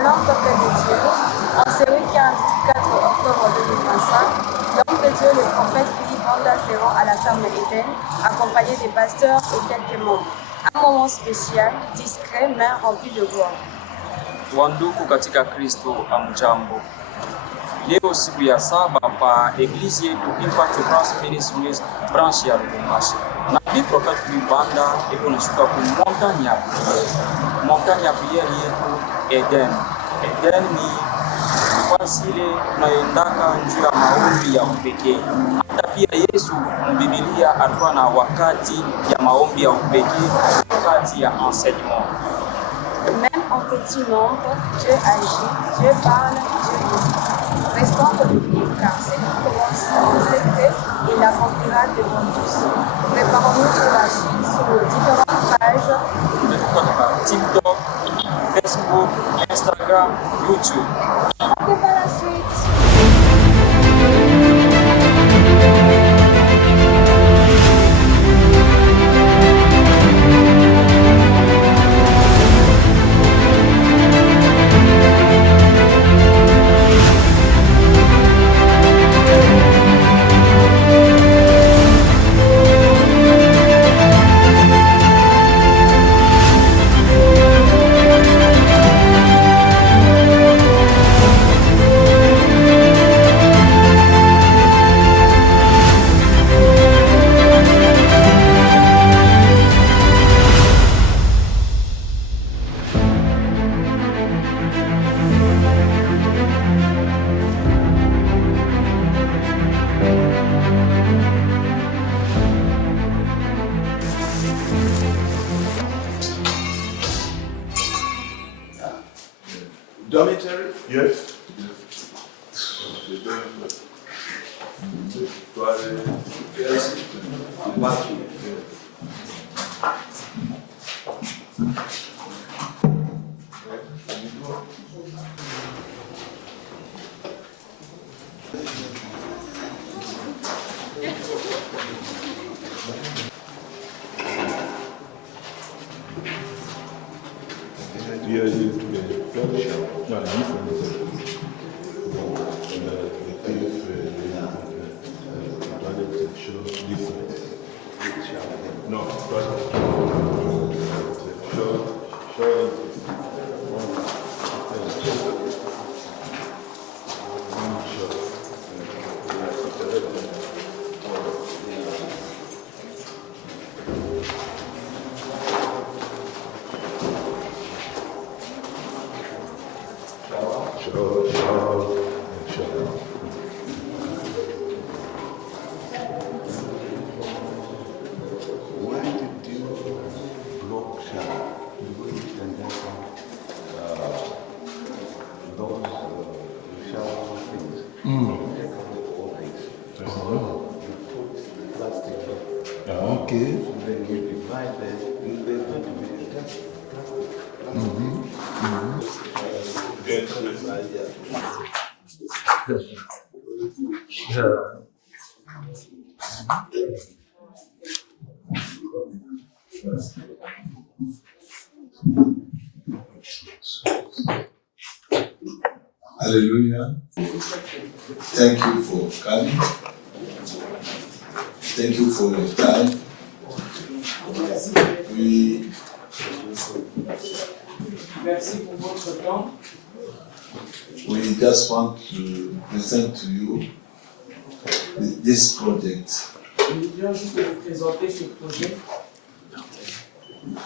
Alors, Peuple de Dieu, en ce week-end du 4 octobre 2025, l'homme de Dieu, le prophète Philippe Banda, se rend à la ferme Eden, accompagné des pasteurs et quelques membres. Un moment spécial, discret, mais rempli de gloire. Wandugu katika Kristo, amjambo. Leo siku ya saba pa eglise yetu Impact France Ministries branch ya Lubumbashi. Nabii Prophet Philippe Banda eko nashuka ku montagne ya priere yetu Eden. Eden ni nafasi ile tunayoendaka njuu ya maombi ya upekee. Hata pia Yesu Biblia alikuwa na wakati ya maombi ya upekee, wakati ya enseignement. Même en petit nombre, Dieu agit, Dieu parle, Dieu visite. Restons connectés, car ce qui commence en secret, il l'accomplira devant tous. Préparons-nous pour la suite sur nos différentes pages TikTok, Facebook, Instagram, YouTube. On va la suite. Dormitory? Yes. Hallelujah. Thank you for coming. Thank you for your time. We just want to present to you this project.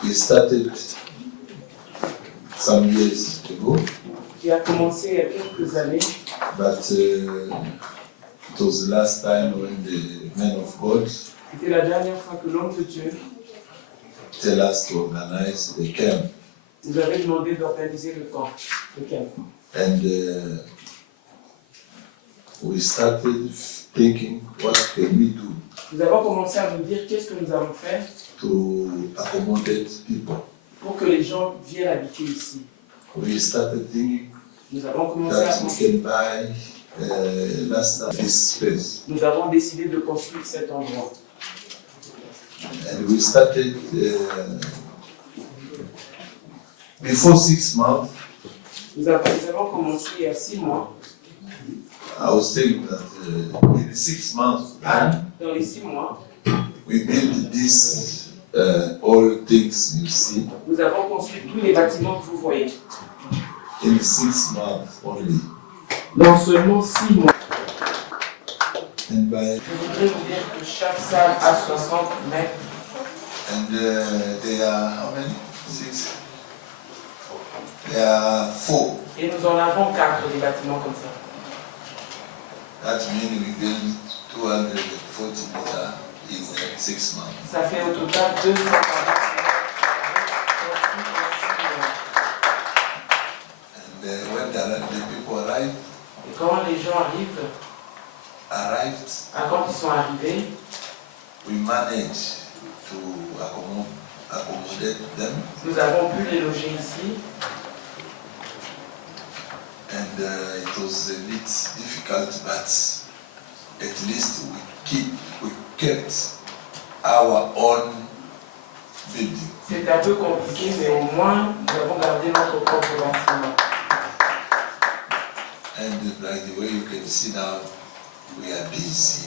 We started some years ago. Qui a commencé il y a quelques années. But it was the last time when the man of God C'était la dernière fois que l'homme de Dieu tell us to organize the camp. nous avait demandé d'organiser le camp, le camp. And we started thinking, what can we do Nous avons commencé à nous dire qu'est-ce que nous allons faire to accommodate people. pour que les gens viennent habiter ici. We started thinking Nous avons commencé à that we penser. can buy this space. Nous avons décidé de construire cet endroit. And we started before 6 months. Nous avons commencé il y a 6 mois. I was saying that in the 6 months, Dans les 6 mois, we built these all things you see nous avons construit tous les bâtiments que vous voyez. in 6 months only. Dans seulement 6 mois. And by Je voudrais vous dire que chaque salle a 60 mètres. and they are how many? 6. They are 4. Et nous en avons 4 des bâtiments comme ça. That means we built 240 meters in 6 months. Ça fait au total 240 mètres. And when the people arrived, Et quand les gens arrivent, quand ils sont arrivés, we managed to accommodate them. nous avons pu les loger ici. And it was a bit difficult, but at least we kept our own building. C'est un peu compliqué, mais au moins, nous avons gardé notre propre bâtiment. And like the way you can see now, we are busy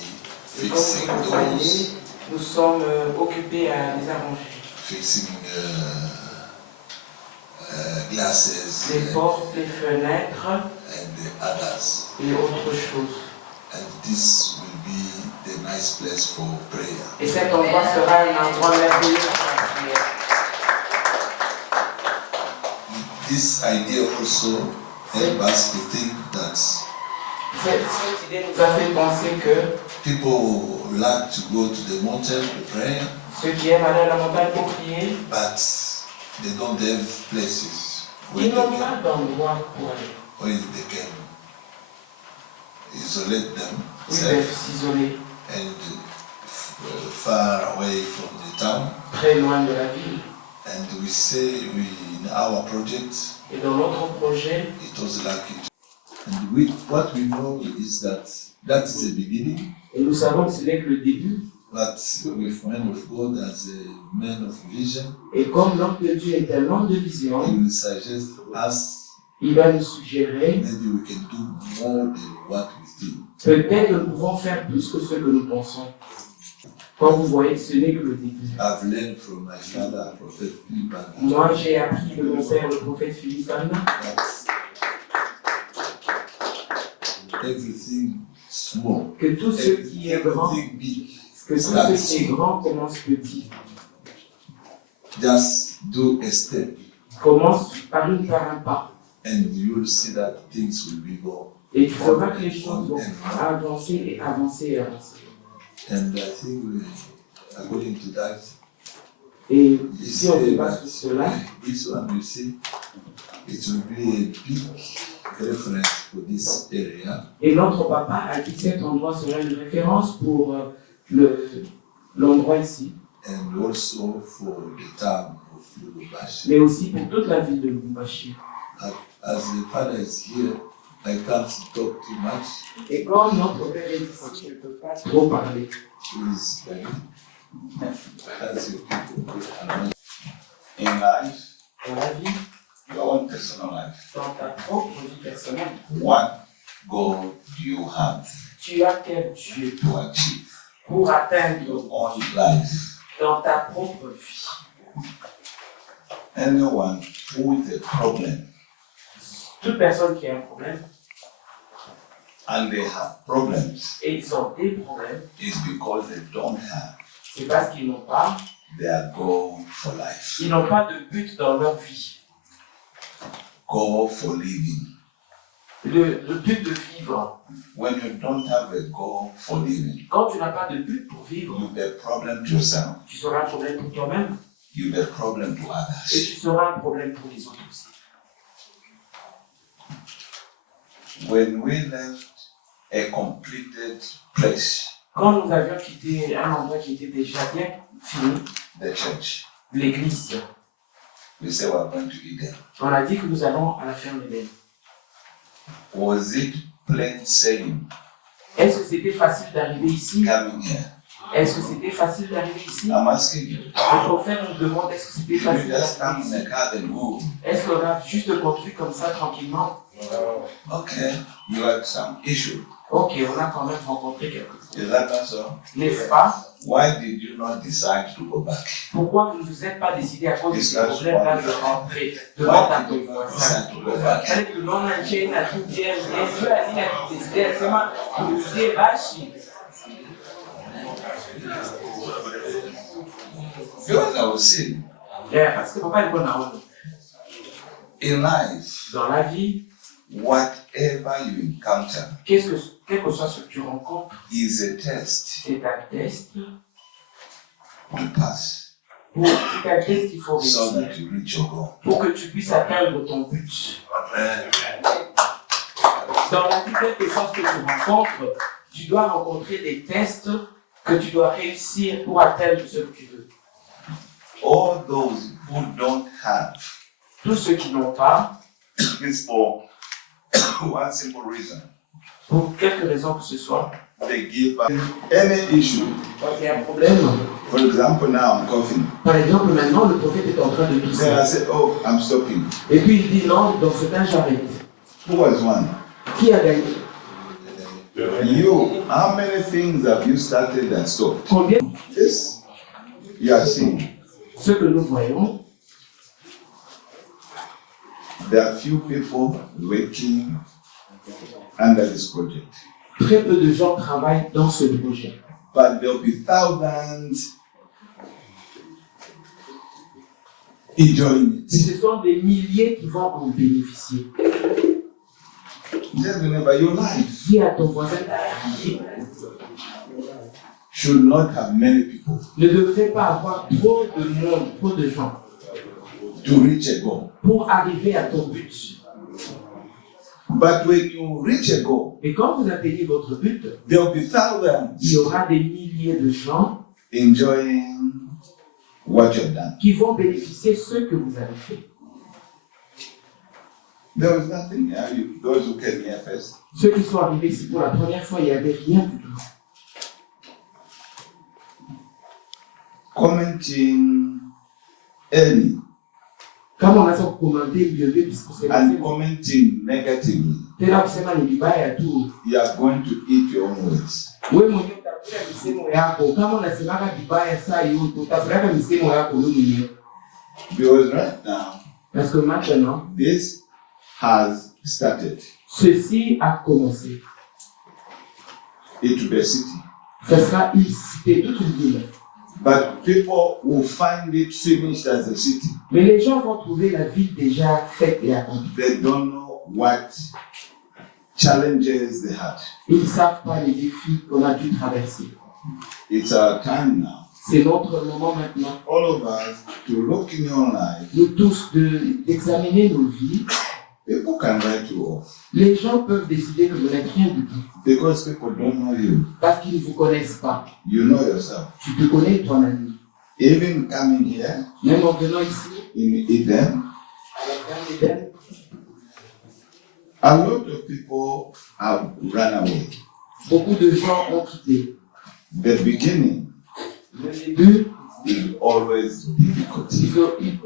Et comme fixing vous doors, voyez, nous sommes occupés à les arranger. fixing glasses Les portes, les fenêtres and others. et autre chose. And this will be the nice place for prayer. Et cet endroit sera un endroit merveilleux pour la prière. This idea also helped us to think that Cette idée nous a fait penser que people like to go to the mountain to pray, ceux qui aiment aller à la montagne pour prier, but they don't have places where ils they n'ont can, pas d'endroit pour aller. where they can isolate Ils themselves doivent s'isoler and far away from the town. très loin de la ville. And we say in our project, Et dans notre projet, it was like it. And what we know is that is the beginning, et nous savons que ce n'est que le début, but with men of God as a man of vision, et comme l'homme de Dieu est un homme de he vision, will suggest us il va nous suggérer, maybe we can do more than what we think. peut-être que nous pouvons faire plus que ce que nous pensons. Comme vous voyez, ce n'est que le début. I've learned from my father, Prophet Philip, Moi, j'ai appris de mon père, le prophète Philippe Anna, that everything small, que tout ce qui est grand, everything big, que tout ce qui est grand commence petit. just do a step, Commence par un pas. and you'll see that things will be more. Et tu verras que les choses vont avancer et avancer et avancer. And I think according to that, Et si on se base sur cela, this one you see, it will be a big reference for this area. et notre papa a dit que cet endroit sera une référence pour l'endroit ici, And also for the town of Lubumbashi. mais aussi pour toute la ville de Lubumbashi. As the father is here, I can't talk too much. Et comme notre père est ici, je ne peux pas trop parler. Please, as your people around. In life, Dans la vie, your own personal life, dans ta propre vie personnelle, what goal do you have tu as quel Dieu to achieve pour atteindre your own life? dans ta propre vie. Anyone with a problem Toute personne qui a un problème, and they have problems et ils ont des problèmes, is because they don't have c'est parce qu'ils n'ont pas, their goal for life. ils n'ont pas de but dans leur vie. Goal for living. Le but de vivre. When you don't have a goal for living, Quand tu n'as pas de but pour vivre, you'll be a problem to yourself, tu seras un problème pour toi-même you'll be a problem to et others. tu seras un problème pour les autres aussi. When we left a completed place, Quand nous avions quitté un endroit qui était déjà bien fini, the church, l'église, we say we're going to Eden. on a dit que nous allons à la ferme d'Éden. Was it plain sailing Est-ce que c'était facile d'arriver ici, coming here? Est-ce que c'était facile d'arriver ici? I'm asking you. Le prophète nous demande est-ce que c'était You facile just come d'arriver in ici? a car and go. Est-ce qu'on a juste conduit comme ça tranquillement? Okay, you had some issue. Ok, on a quand même rencontré quelque chose. Is that not so? N'est-ce pas? Why did you not decide to go back? Pourquoi vous ne vous êtes pas décidé à cause de ce problème-là de rentrer? Demande à Why ton did you not voisin. decide to go back? C'est que non nje na tujia Yesu alina alisema tuuzie bashi. Because I was saying, Parce que papa alikuwa naona in life, dans la vie, whatever you encounter quel que soit ce que tu rencontres, is a test c'est un test. to pass C'est un test qu'il faut so réussir that you reach your goal. pour que tu puisses atteindre ton but. Dans la vie, quelque chose que tu rencontres, tu dois rencontrer des tests que tu dois réussir pour atteindre ce que tu veux. All those who don't have Tous ceux qui n'ont pas, is for one simple reason. pour quelque raison que ce soit, They give up any issue. quand il y a un problème, For example, now I'm coughing. par exemple, maintenant, le prophète est en train de Then I tousser. say, oh, I'm stopping. Et puis il dit non, dans ce cas, j'arrête. Who has won? Qui a gagné? You. How many things have you started and stopped? Combien? Yes. You are seeing. Ce que nous voyons, There are few people working under this project. très peu de gens travaillent dans ce projet. But there will be thousands enjoying Et it. ce sont des milliers qui vont en bénéficier. Just remember, your life Dis à ton voisin, ta vie should not have many people ne devrait pas avoir trop de monde, trop de gens to reach a goal. pour arriver à ton but. But when you reach a goal, Et quand vous atteignez votre but, there will be il y thousands aura des milliers de gens enjoying what you've done. qui vont bénéficier de ce que vous avez fait. There was nothing. Those who came here first, Ceux qui sont arrivés ici pour la première fois, il n'y avait rien du tout. commenting early Kama unaweza kukomante vyovyote kusema and commenting negatively, tena kusema ni vibaya tu, you are going to eat your own words. wewe mwenyewe utakula misemo yako. Kama unasemaka vibaya saa yote, utafuraka misemo yako wewe mwenyewe. Because right now, Parce que maintenant, this has started. ceci a commencé. It will be a city. Ce sera une cité, toute une ville. But people will find it finished as a city. Mais les gens vont trouver la ville déjà faite et accomplie. They don't know what challenges they had. Ils ne savent pas les défis qu'on a dû traverser. It's our time now, C'est notre moment maintenant. all of us, to look in your life. Nous tous d'examiner nos vies. People can write you off Les gens peuvent décider que vous n'êtes rien du tout. because people don't know you. Parce qu'ils ne vous connaissent pas. You know yourself. Tu te connais toi-même. Even coming here Même en venant ici, in Eden, à la ferme d'Éden, a lot of people have run away. beaucoup de gens ont quitté. The beginning Le début is always difficult.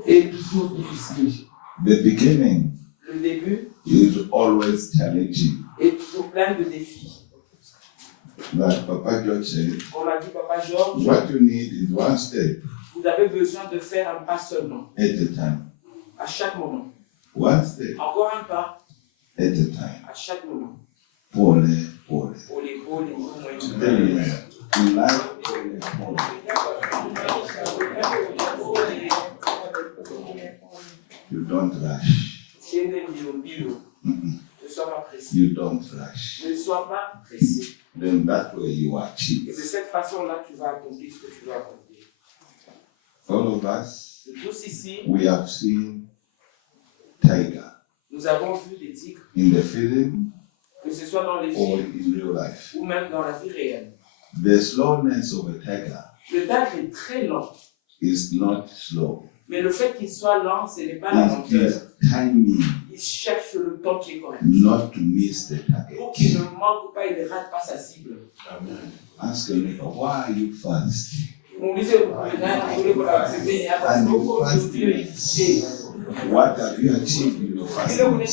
est toujours difficile. The beginning Le début is always challenging. est toujours plein de défis. Like Papa George said, On m'a dit, Papa Georges, what you need is one step vous avez besoin de faire un pas seulement, at a time. à chaque moment. One step Encore un pas, at a time. à chaque moment. Pole, pole. Pour les beaux, les bons, There is in life, pole, pole. You don't rush. Tiene bio. Mm-mm. Ne sois pas pressé. You don't rush. Ne sois pas pressé. Then that way you Et achieve. de cette façon-là, tu vas accomplir ce que tu dois accomplir. All of us, Nous tous ici, we have seen tiger nous avons vu des tigres, in the film que ce soit dans les or films in real life. ou même dans la vie réelle. The slowness of a tiger Le tigre est très lent, is not slow. mais le fait qu'il soit lent, ce n'est pas la It lenteur. is timing. Il cherche le temps qui est correct. not to miss the Pour qu'il target. ne manque pas, il ne rate pas sa cible. Ask your neighbor, why are you fasting? On disait, vous pouvez pour la priver, And you fasting, what have you achieved in your fasting?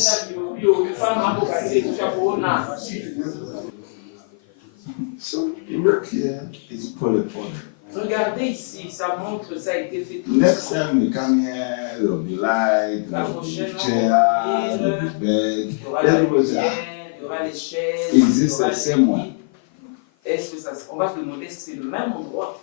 So look here, it's polyphonic. Regardez ici, ça montre, ça a été fait tout Next ça. time we come here, there will be light, there will be chair, there will be bed. Il y aura la Everybody lumière, say, il y aura les chaises, Is il y this aura the les same lits. one? Est-ce que ça, on va se demander si c'est le même endroit.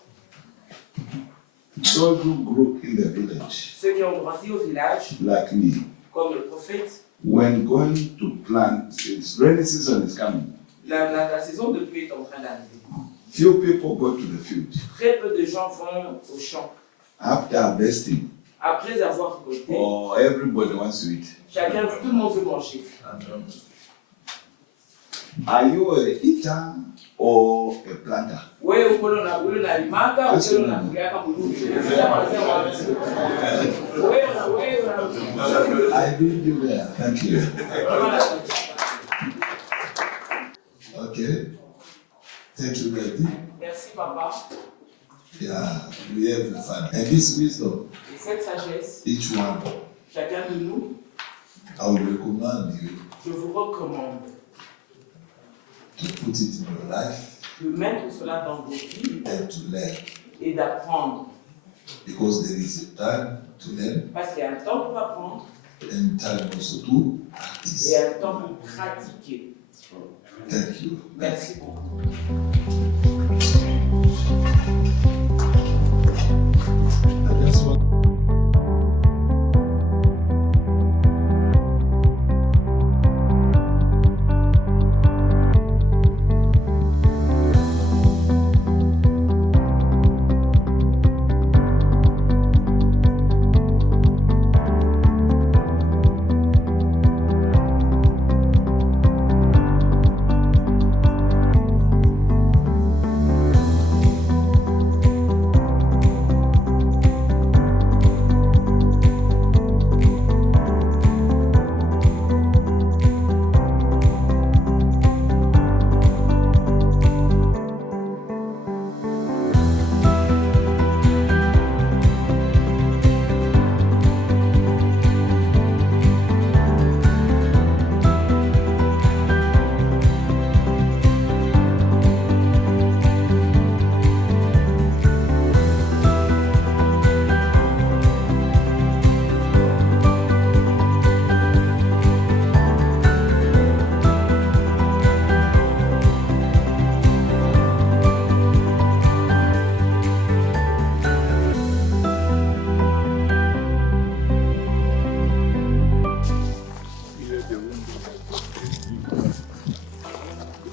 Those who grew in the village, Ceux qui ont grandi au village, like me, comme le prophète, when going to plant, it's rainy season is coming. la saison de pluie est en train d'arriver. Few people go to the field. Très peu de gens vont au champ. After harvesting, Après avoir récolté, or everybody wants to eat. chacun, tout le monde veut manger. Are you a eater or a planter? Wewe uko na limaka, uko na kuliaka mulubi. I did you there. Thank you. Okay. Thank you, Daddy. Merci papa. Yeah, we have the fun. And this wisdom, Et cette sagesse, each one, chacun de nous, I would recommend you je vous recommande to put it in your life de mettre cela dans vos vies and to learn. et d'apprendre. Because there is a time to learn Parce qu'il y a un temps pour apprendre and time also to et practice. un temps pour pratiquer. Thank you. Merci beaucoup. I just want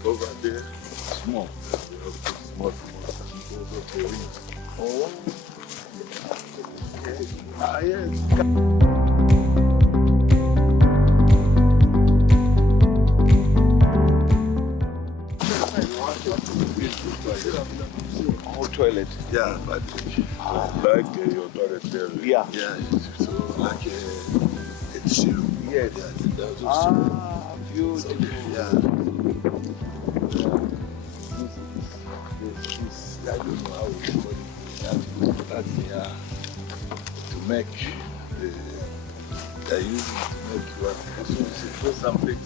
over there, small. Small. Oh. Ah, yes. Oh, toilet. Yeah, but like your toilet there. Yeah. Yeah. So like a zero. Yes. Yeah, that's also beautiful. Yeah. This, I don't know how we call it. That's to make the. They use it to make what? Something.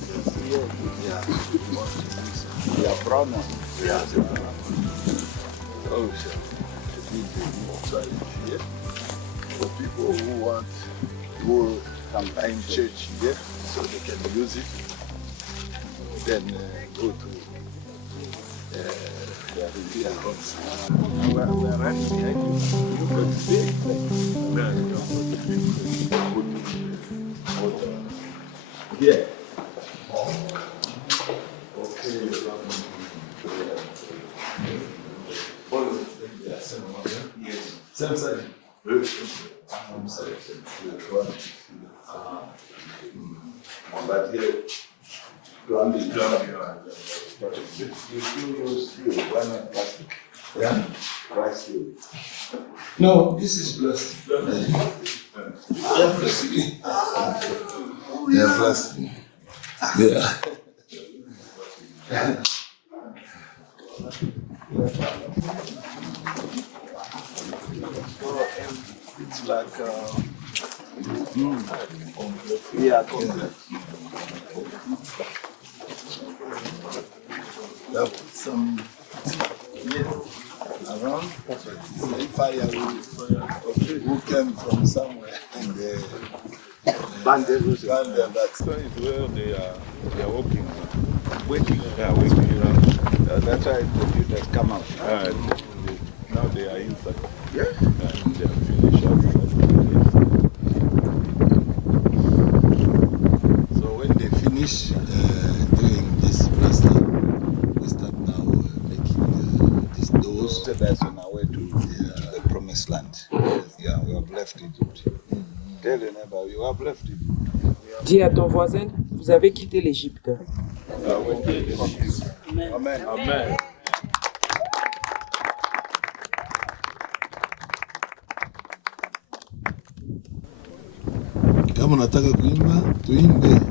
Yeah. You want to use it. Yeah, brown one. Yeah, the brown one. Oh, sure. To build the new toilet here. For people who want to go in church here, so they can use it. Then go to their homes. We're running behind you. You go to bed. No, you don't go to bed. Go to water. Yeah. Okay. Yes. Same side. I'm sorry. But here, ground is ground. You still use steel, why not plastic? Yeah, why steel? No, this is plastic. Plastic. everlasting. Yeah. It's like yeah, complex. There some around fire who came from somewhere and that's where they are working. Waking. Yeah, waking. That's why the computers come out. Now they are inside. Yeah. And they are finished outside. So when they finish doing this plaster, we start now making these doors. That's on our way to the promised land. Yeah, we have left Egypt. Tell your neighbor, you have left Egypt. Dis à ton voisin, vous avez quitté l'Égypte. Amen. Amen. Kama unataka kuimba, tuimbe.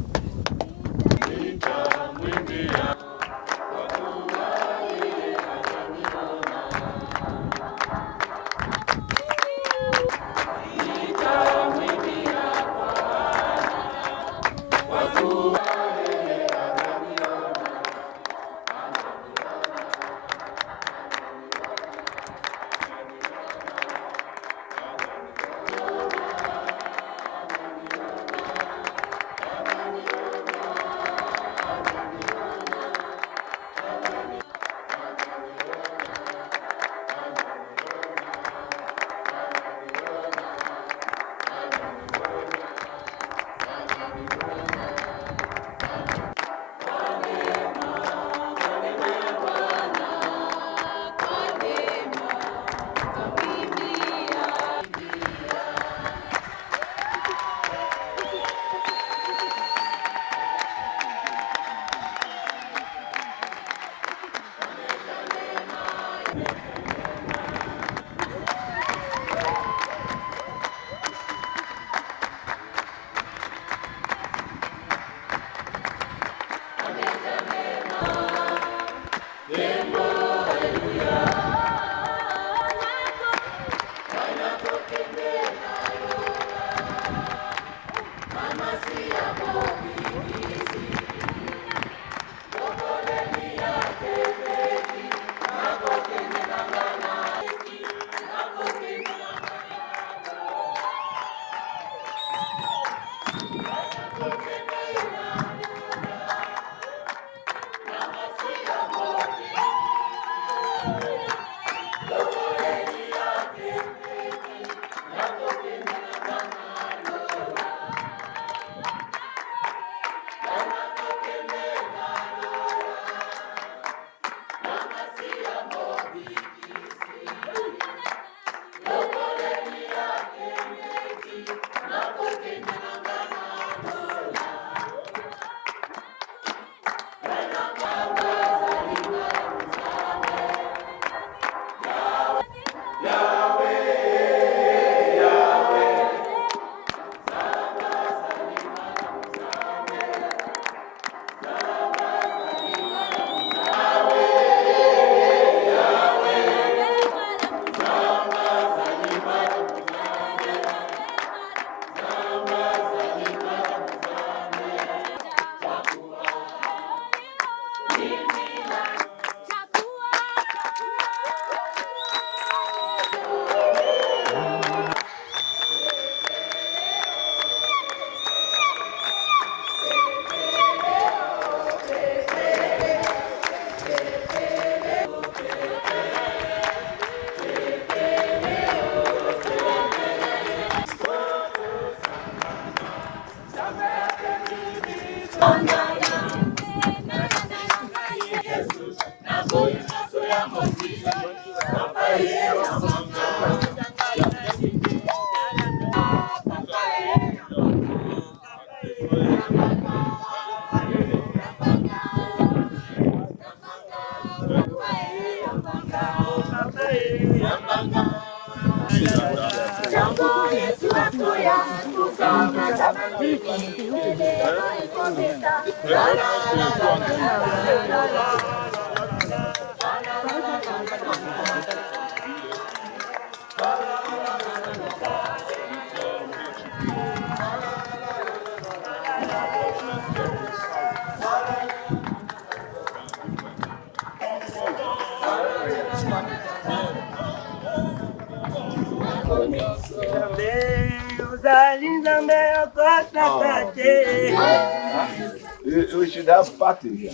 We should have party here.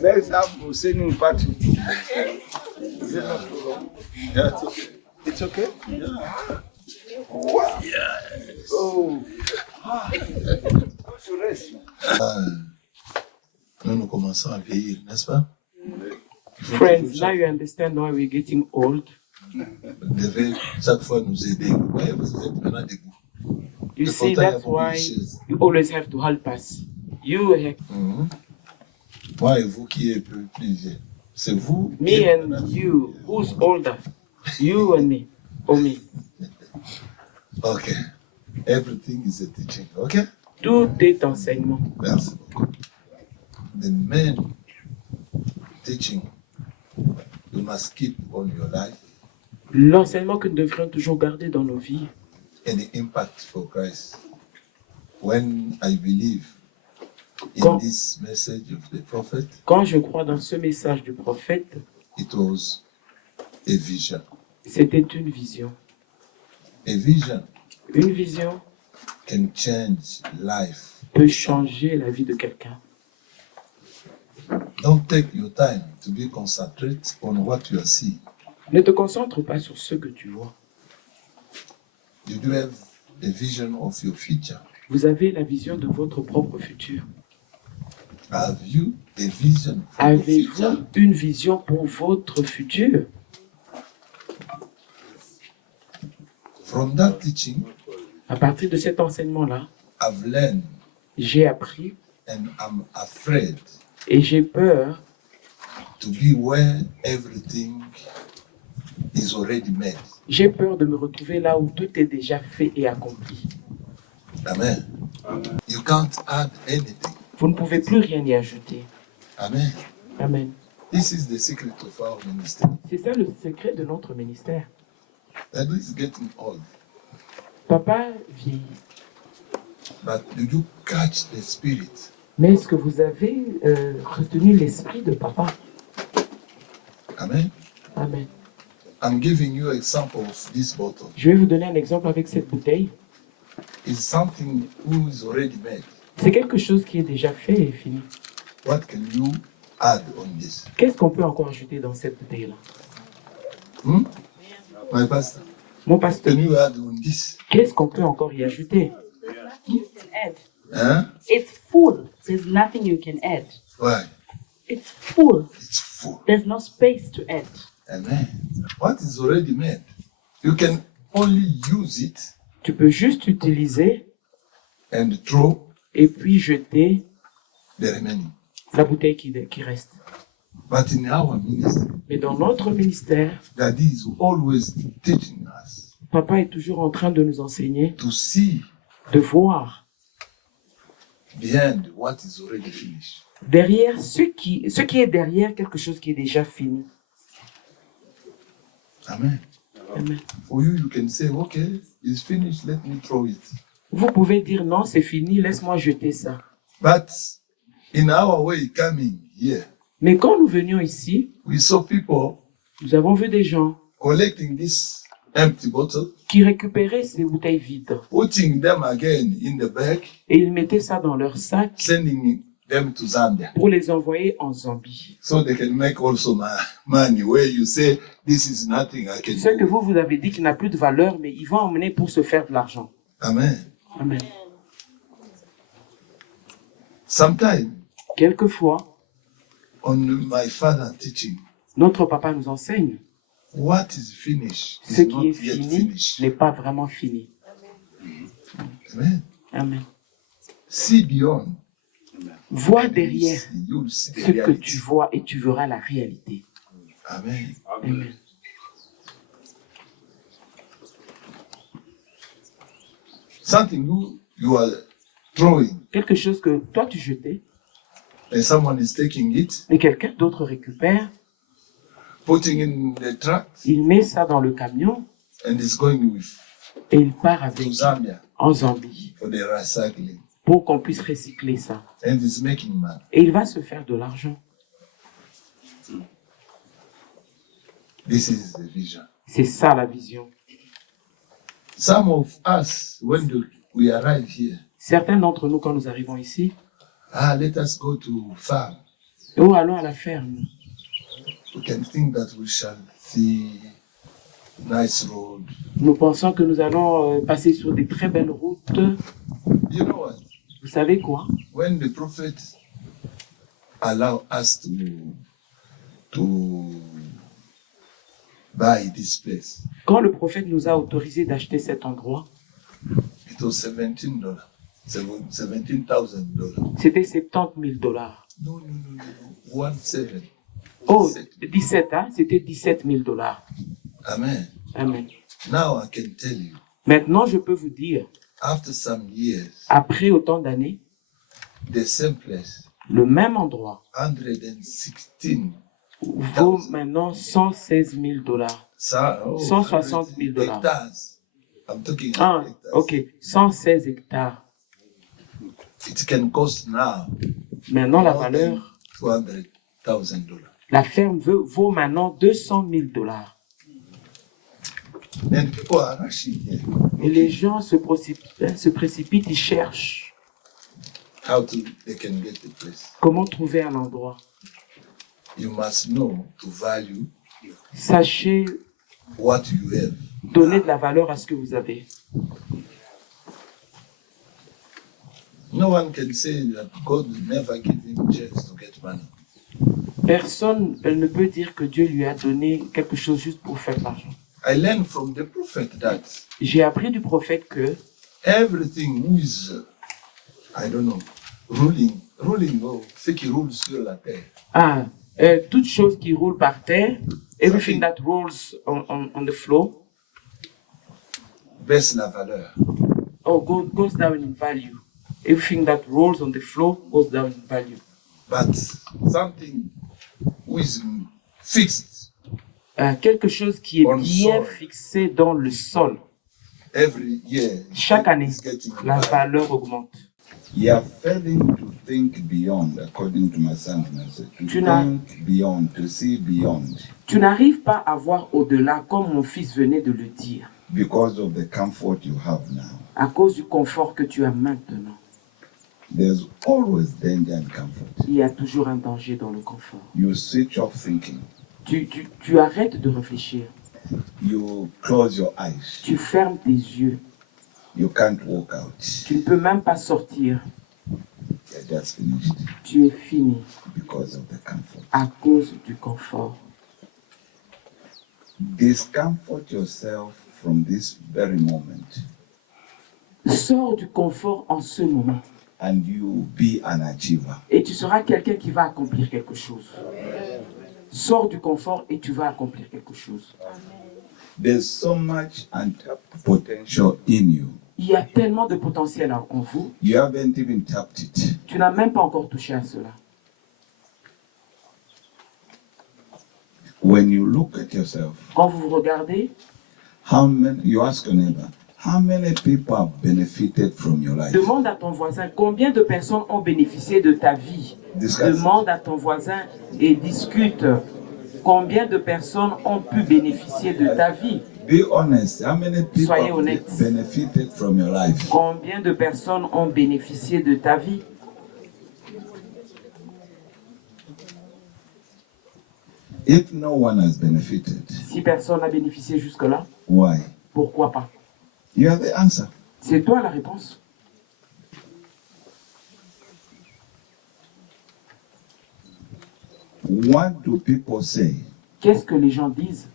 Let's have singing party. Is it not too long? Yeah, it's okay. It's okay? Yeah. Wow. Yes. Oh. Go to rest. Nous commençons à vieillir, n'est-ce pas? Friends, now you understand why we're getting old. Vous devez chaque fois nous aider. Vous voyez, vous êtes maintenant debout. You see, that's why you always have to help us. You have Moi et vous qui êtes plus vieux. C'est vous. me and you. Who's older? You and me. Or me. Okay. Everything is a teaching. Okay? Tout est enseignement. Merci beaucoup. The main teaching you must keep on your life L'enseignement que nous devrions toujours garder dans nos vies. and the impact for Christ. When I believe in Quand- this message of the prophet, Quand je crois dans ce message du prophète, it was a vision. c'était une vision. A vision Une vision can change life. peut changer la vie de quelqu'un. Don't take your time to be concentrated on what you are seeing. Ne te concentre pas sur ce que tu vois. You do have a vision of your future. Vous avez la vision de votre propre futur. Have you a vision for your Avez-vous future? une vision pour votre futur? From that teaching, À partir de cet enseignement-là, I've learned j'ai appris and I'm afraid et j'ai peur to be where everything is already made. J'ai peur de me retrouver là où tout est déjà fait et accompli. Amen. You can't add anything. Vous ne pouvez plus rien y ajouter. Amen. Amen. This is the secret of our ministry. C'est ça le secret de notre ministère. That is getting old. Papa vieillit. But do you catch the spirit? Mais est-ce que vous avez retenu l'esprit de papa? Amen. Amen. I'm giving you an example of this bottle. Je vais vous donner un exemple avec cette bouteille. It's something who is already made. C'est quelque chose qui est déjà fait et fini. What can you add on this? Qu'est-ce qu'on peut encore ajouter dans cette bouteille-là? My pastor, Mon pasteur, can you add on this? qu'est-ce qu'on peut encore y ajouter? You can add. Huh? It's full. There's nothing you can add. Why? It's full. It's full. There's no space to add. Amen. What is already made? You can only use it Tu peux juste utiliser and throw et puis jeter the remaining. la bouteille qui reste. But in our ministry, Mais dans notre ministère, Daddy is always teaching us papa est toujours en train de nous enseigner, to see de voir behind what is already finished. derrière ce qui est derrière quelque chose qui est déjà fini. Amen. Amen. For you, you can say, okay, it's finished, let me throw it. Vous pouvez dire non, c'est fini, laisse-moi jeter ça. But in our way coming here, Mais quand nous venions ici, we saw people nous avons vu des gens collecting this empty bottle, qui récupéraient ces bouteilles vides putting them again in the bag, et ils mettaient ça dans leur sac sending them to Zambia. pour les envoyer en Zambie. So they can make also money where you say, this is nothing I can Ce que do. vous avez dit qu'il n'a plus de valeur, mais ils vont emmener pour se faire de l'argent. Amen. Amen. Sometimes, Quelquefois, on my father teaching, notre papa nous enseigne, what is finished ce is qui not est yet fini finished. n'est pas vraiment fini. Amen. Amen. See beyond. Vois derrière You'll see the ce que reality. tu vois et tu verras la réalité. Amen. Amen. Something you are throwing, quelque chose que toi tu jetais, and someone is taking it, et quelqu'un d'autre récupère, putting in the truck, il met ça dans le camion and is going with et il part to avec Zambia en Zambie for the recycling, pour qu'on puisse recycler ça. and is making money. Et il va se faire de l'argent. This is the vision. C'est ça la vision. Some of us, when we arrive here, Certains d'entre nous, quand nous arrivons ici, let us go to farm. oh, allons à la ferme. We can think that we shall see nice road. Nous pensons que nous allons passer sur des très belles routes. You know what? Vous savez quoi? When the prophet allow us to buy this place, Quand le prophète nous a autorisé d'acheter cet endroit, it was $17, $17,000. c'était $70 000. No, 17. Oh, 17, hein? C'était $17 000. Amen. Amen. Now I can tell you, Maintenant, je peux vous dire, after some years, après autant d'années, the same place, le même endroit 116, vaut maintenant $116 000. 160 000 $. hectares. I'm talking Ah, about hectares. ok, 116 hectares. It can cost now Maintenant, la more than valeur, $200,000. la ferme vaut maintenant $200 000. And people are rushing here. Et les gens se précipitent, ils cherchent They can get the place. comment trouver un endroit. You must know to value Sachez what you have. donner de la valeur à ce que vous avez. No one can say that God never gave him a chance to get money. Personne ne peut dire que Dieu lui a donné quelque chose juste pour faire de l'argent. I learned from the prophet that J'ai appris du prophète que everything who is, I don't know, ruling, ceux qui roulent sur la terre, toute chose qui roule par terre, everything that rolls on the floor, baisse la valeur. goes down in value. Everything that rolls on the floor goes down in value. But something who is fixed Quelque chose qui est On bien soil. fixé dans le sol, every year, chaque année, is getting la value. valeur augmente. You are failing to think beyond, according to my son's message. To Tu n'as- think beyond, to see beyond, Tu n'arrives pas à voir au-delà, comme mon fils venait de le dire, because of the comfort you have now. à cause du confort que tu as maintenant. There's always danger in comfort. Il y a toujours un danger dans le confort. You switch off thinking. Tu arrêtes de réfléchir. You close your eyes. Tu fermes tes yeux. You can't walk out. Tu ne peux même pas sortir. You're just finished Tu es fini because of the comfort. à cause du confort. Discomfort yourself from this very moment, Sors du confort en ce moment and you be an achiever. et tu seras quelqu'un qui va accomplir quelque chose. Sors du confort et tu vas accomplir quelque chose. There's so much untapped potential in you. Il y a tellement de potentiel en vous, You haven't even tapped it. tu n'as même pas encore touché à cela. When you look at yourself, Quand vous vous regardez, you ask your neighbor, how many people have benefited from your life? demande à ton voisin combien de personnes ont bénéficié de ta vie. Discuss. Demande à ton voisin et discute combien de personnes ont pu bénéficier de ta vie. Be honest. How many people Soyez have honnête. benefited from your life? Combien de personnes ont bénéficié de ta vie? If no one has benefited, Si personne n'a bénéficié jusque-là, why? pourquoi pas? You have the answer. C'est toi la réponse. What do people say? Qu'est-ce que les gens disent?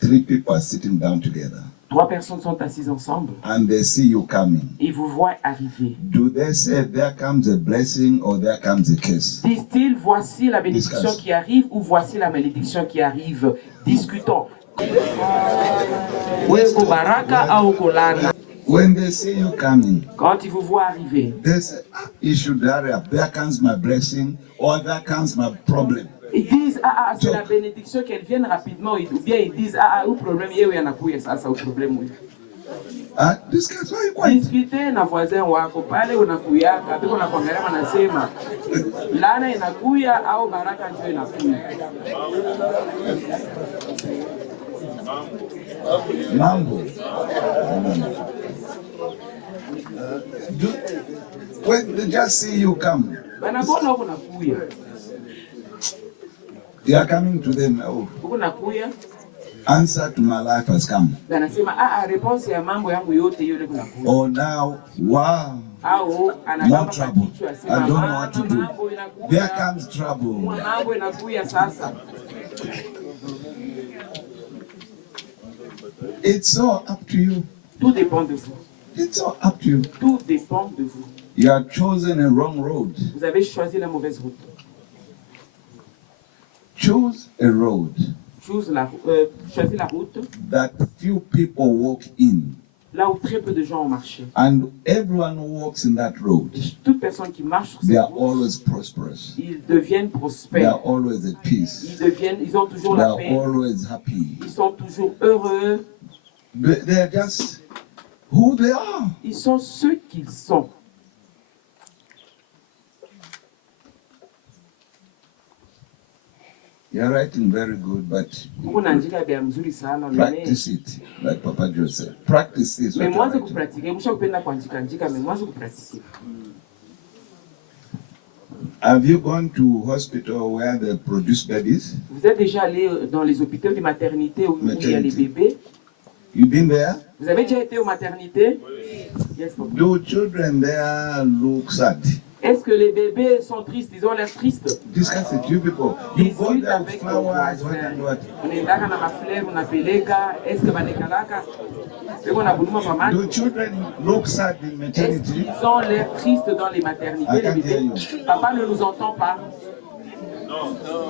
3 people are sitting down together 3 personnes sont assises ensemble and they see you coming. et vous voient arriver. Do they say there comes a blessing or there comes a curse? Disent-ils voici la bénédiction Discuss. qui arrive ou voici la malédiction qui arrive? Discutons. Weko baraka au kolana. When they see you coming, Quand ils vous voient arriver, they say, "Ah, you should hurry up. There comes my blessing, or there comes my problem." ils disent, ah, c'est la bénédiction, qu'elles viennent rapidement, ou bien ils disent, ah, au problème, il y a un couille, ça, au problème, oui. Discuss why you quiet. Discuter na voisin wako pale unakuyaka, biko nakuangalia wanasema, laana inakuya au baraka ndio inakuya. Mambo. When they just see you come, Banabona huko nakuya. they are coming to them. Oh, Huko nakuya. answer to my life has come. Banasema réponse ya mambo yangu yote yule kunakuya. Oh, now, wow, Au more trouble. I don't know what to do. There comes trouble. Mambo inakuya sasa. It's all up to you. Tout dépend de vous. It's all up to you. Tout dépend de vous. You have chosen a wrong road. Vous avez choisi la mauvaise route. Choose a road Choisis la route that few people walk in. là où très peu de gens ont marché. And everyone who walks in that road, Toute personne qui marche sur they cette are route, always prosperous. ils deviennent They prospères. are always at peace. Ils ont toujours They la are paix. always happy. Ils sont toujours heureux. They are just who they are. Ils sont ceux qu'ils sont. You're writing very good, but Unaandika bia mzuri sana practice it, like Papa Joe said. Practice this. mais what mwanzo you're writing. kupratike. Msha kupenda kuandika mais mwanzo kupratike. Have you gone to hospital where they produce babies? Vous êtes déjà allé dans les hôpitaux de maternité où il y a les bébés? You been there? Vous avez déjà été aux maternités? Yes, papa. Do children there look sad? Est-ce que les bébés sont tristes? Ils ont l'air tristes. Discuss it, you people. You go Discute there with avec flowers, what and what. unaendaka na mafleur unapeleka. Est-ce que banekalaka beko na buluma pamoja? Do children look sad in Est-ce maternity? qu'ils ont l'air tristes dans les maternités, I les can't hear bébés? you. Papa ne nous entend pas.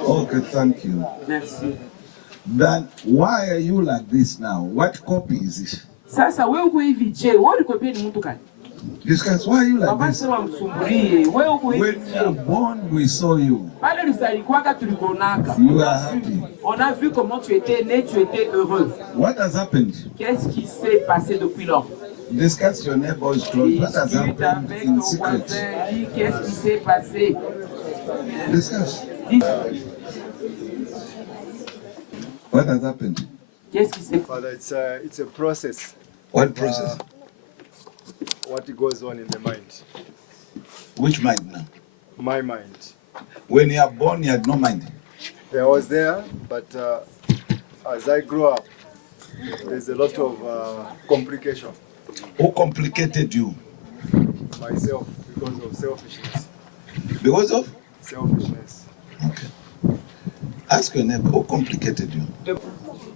Okay, thank you. Merci. Then why are you like this now? What copy is it? Sasa wewe uko hivi je? Wewe ulikopia ni mtu gani? Discuss why are you like Papa this? sema msumbulie. Wewe uko hivi When you are je? born, we saw you. Pale lusalikuwaka tulikonaka. You are happy. On a vu comment tu étais né, tu étais heureux. What has happened? Qu'est-ce qui s'est passé depuis lors? Discuss your neighbor's clothes. What has Discute happened avec in ton secret? voisin, dis qu'est-ce qui s'est passé. Discuss. Dis What has happened? qu'est-ce qui s'est passé. Father, it's a process. What process? What goes on in the mind. Which mind now? My mind. When you are born, you had no mind. I was there, but as I grew up, there's a lot of complication. Who complicated you? Myself, because of selfishness. Because of? Selfishness. Okay. Ask your neighbor, who complicated you?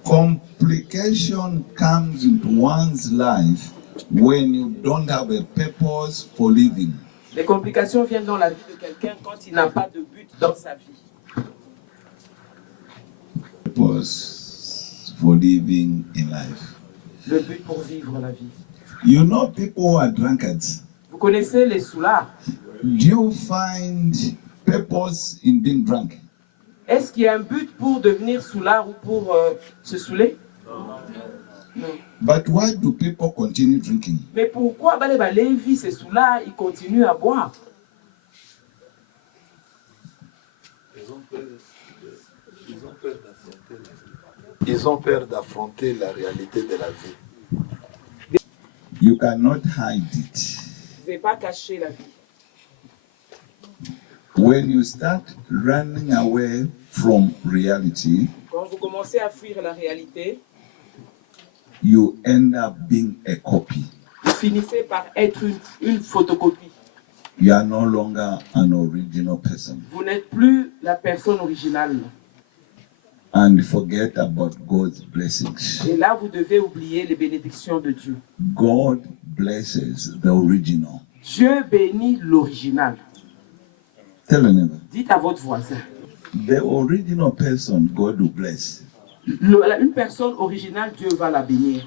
Complication comes into one's life when you don't have a purpose for living. Les complications viennent dans la vie de quelqu'un quand il n'a pas de but dans sa vie. Purpose for living in life. Le but pour vivre la vie. You know people who are drunkards. Vous connaissez les soulards? Do you find purpose in being drunk? Est-ce qu'il y a un but pour devenir soulard ou pour se saouler? Non. But why do people continue drinking? Mais pourquoi les Lévi, ces soulards, ils continuent à boire? Ils ont peur d'affronter la réalité de la vie. You cannot hide it. Vous ne pouvez pas cacher la vie. When you start running away from reality, Quand vous commencez à fuir la réalité, you end up being a copy. vous finissez par être une photocopie. You are no longer an original person. Vous n'êtes plus la personne originale. And forget about God's blessings. Et là, vous devez oublier les bénédictions de Dieu. God blesses the original. Dieu bénit l'original. Tell a neighbor. Dites à votre voisin. The original person, God will bless. Une personne originale, Dieu va la bénir.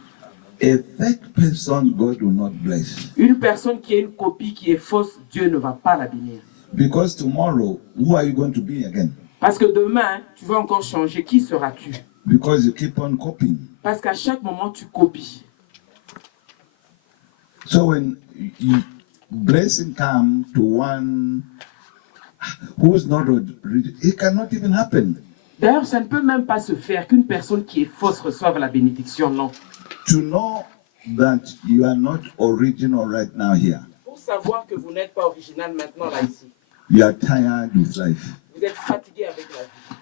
A fake person, God will not bless. Une personne qui est une copie, qui est fausse, Dieu ne va pas la bénir. Because tomorrow, who are you going to be again? Parce que demain, tu vas encore changer. Qui seras-tu? Because you keep on copying. Parce qu'à chaque moment, tu copies. So when blessing comes to one who's not ready, it cannot even happen. D'ailleurs, ça ne peut même pas se faire qu'une personne qui est fausse reçoive la bénédiction, non. To know that you are not original right now here. Pour savoir que vous n'êtes pas original maintenant là ici. You are tired with life. Vous êtes fatigué avec la vie.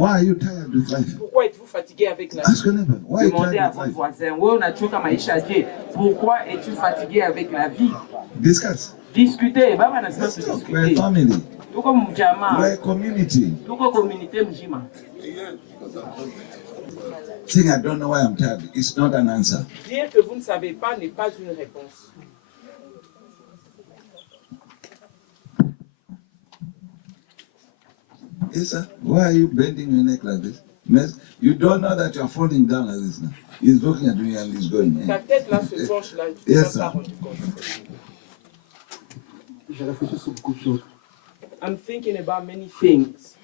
Why are you tired with life? Pourquoi êtes-vous fatigué avec la vie? Ask your neighbor. Why are you Demandez à tired with votre life? voisin. Ouais, on a tué comme Aïcha dit. Pourquoi es-tu fatigué avec la vie? Discuss. Discutez. Bah, on a Let's pas talk. We're a discuter. family. Tout comme We're Mujama. a community. Tout comme communauté Mujima. Saying I don't know why I'm tired. It's not an answer. Dire que vous ne savez pas n'est pas une réponse. Yes, sir. Why are you bending your neck like this? Miss, you don't know that you're falling down like this now. He's looking at me and he's going. Ta tête là se penche là. Tu Yes, ne t'en sir. pas rendu compte. Je réfléchis sur beaucoup de choses. I'm thinking about many things.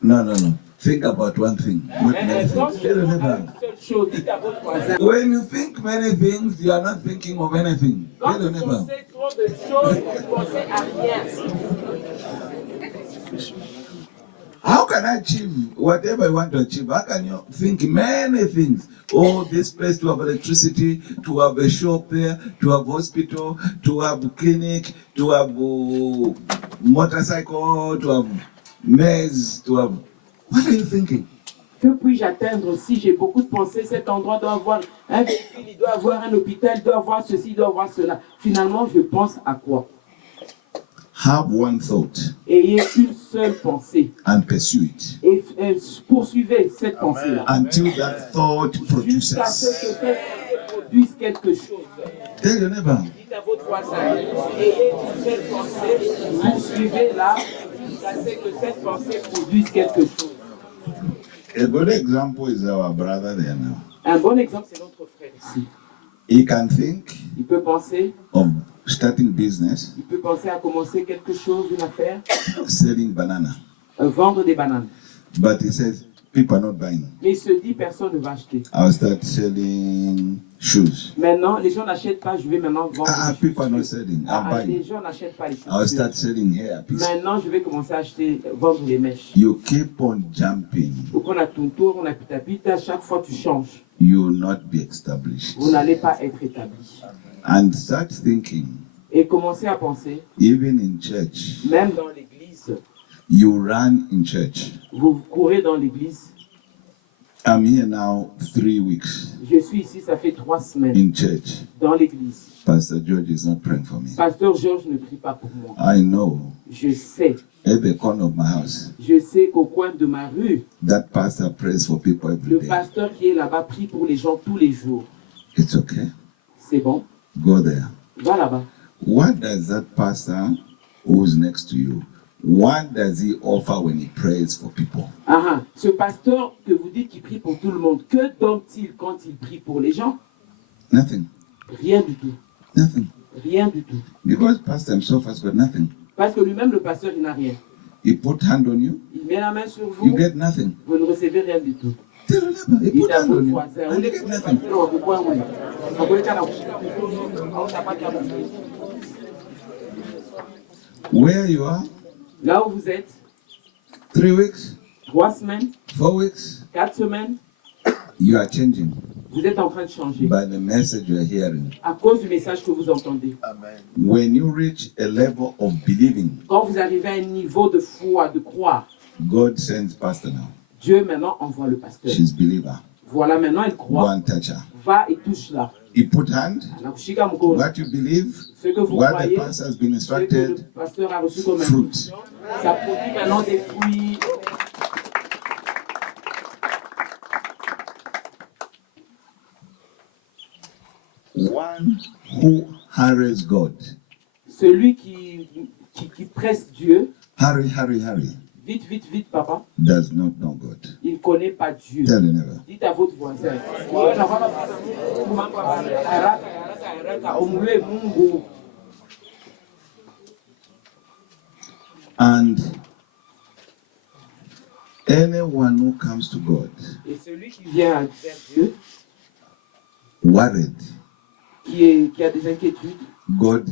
No, no, no. Think about one thing. Not many Pense things. seulement à une seule chose. Dites à votre voisin. When you think many things, you are not thinking of anything. Quand Tell your vous neighbor. pensez trop de choses, vous pensez à rien. How can I achieve whatever I want to achieve? How can you think many things? Oh, this place to have electricity, to have a shop there, to have hospital, to have clinic, to have motorcycle, to have maize, to have... What are you thinking? Que puis-je atteindre si j'ai beaucoup de pensées? Cet endroit doit avoir un véhicule, il doit avoir un hôpital, il doit avoir ceci, il doit avoir cela. Finalement, je pense à quoi? Have one thought Ayez une seule pensée and pursue it et poursuivez cette pensée-là. until that thought Jusqu'à ce produces. que cette pensée produise quelque chose. Tell your neighbor. Dites à votre voisin, ayez une seule pensée, poursuivez-la jusqu'à ce que cette pensée produise quelque chose. A good example is our brother there now. Un bon exemple, c'est notre frère ici. He can think Il peut penser, of starting business, il peut penser à commencer quelque chose, une affaire, selling banana. vendre des bananes. But he says, people are not buying. Mais il se dit, personne ne va acheter. I'll start selling shoes. Maintenant, les gens n'achètent pas, je vais maintenant vendre des People are not chaussures. selling. I'm Les buying. gens n'achètent pas les I'll chaussures. start selling hair pieces. Maintenant, je vais commencer à acheter, vendre les mèches. You keep on jumping. Donc on a ton tour, on a pita-pita, à chaque fois tu changes. You will not be established. Vous n'allez pas être établi. And start thinking, Et commencez à penser, even in church, même dans l'église, you run in church. vous courez dans l'église. I'm here now 3 weeks Je suis ici, ça fait 3 semaines, in church. dans l'église. Pastor George is not praying for me. Pasteur Georges ne prie pas pour moi. I know Je sais at the corner of my house, qu'au coin de ma rue, that pastor prays for people every le day. pasteur qui est là-bas prie pour les gens tous les jours. It's okay. C'est bon, Go there. va là-bas. What does that pastor who's next to you, what does he offer when he prays for people? Ah, ce pasteur que vous dites qu'il prie pour tout le monde, que donne-t-il quand il prie pour les gens? Nothing. Rien du tout. Nothing. Rien du tout. Because pastor himself has got nothing. Parce que lui-même, le pasteur, il n'a rien. He put hand on you, Il met la main sur vous, you get nothing. vous ne recevez rien du tout. Tell your neighbor, he Il put est à hand on votre you, voisin. and you get nothing. Where you are, Là où vous êtes, 3 weeks, 3 semaines, 4 weeks, 4 semaines, you are changing vous êtes en train de changer. by the message you are hearing. À cause du message que vous entendez. When you reach a level of believing, Quand vous arrivez à un niveau de foi, de croire, God sends pastor now. Dieu maintenant envoie le pasteur. She's believer. Voilà, maintenant elle Go croit. and touch her. Va et touche là. He put hand, Anakushika mkono. what you believe, Ce que vous what the croyez, pastor has been ce que le instructed, pasteur a reçu comme fruit. instruction, ça produit maintenant des fruits. One who hurries God. Celui qui presse Dieu, Hurry, hurry, hurry. Vite, vite, vite, papa. does not know God. Il ne connaît pas Dieu. Tell your neighbor. Dites à votre voisin. And anyone who comes to God Et celui qui vient vers Dieu, worried, qui a des inquiétudes, God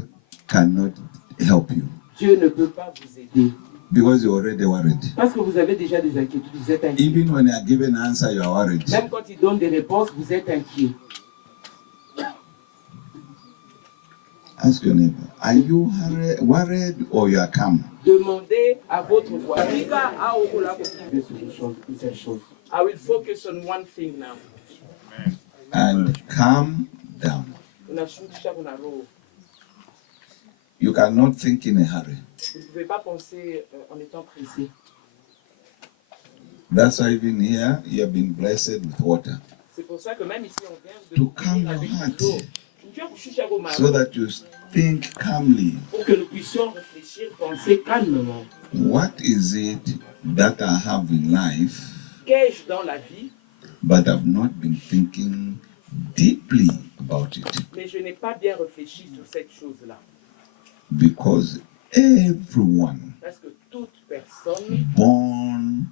cannot help you Dieu ne peut pas vous aider. because you're already worried. Parce que vous avez déjà des inquiétudes, vous êtes inquiet. Even when you are given an answer, you are worried. Même quand il donne des réponses, vous êtes inquiet. Ask your neighbor, are you worried or you are calm? Demandez à votre voisin. I will focus on one thing now. And calm down. You cannot think in a hurry. Vous ne pouvez pas penser en étant pressé. That's why even here you have been blessed with water C'est pour ça que même ici on vient de to calm your avec heart l'eau. so that you think calmly. Pour que nous puissions réfléchir, penser calmement. What is it that I have in life Qu'ai-je dans la vie, but I've not been thinking deeply about it? mais je n'ai pas bien réfléchi sur cette chose-là. Because everyone Parce que toute personne born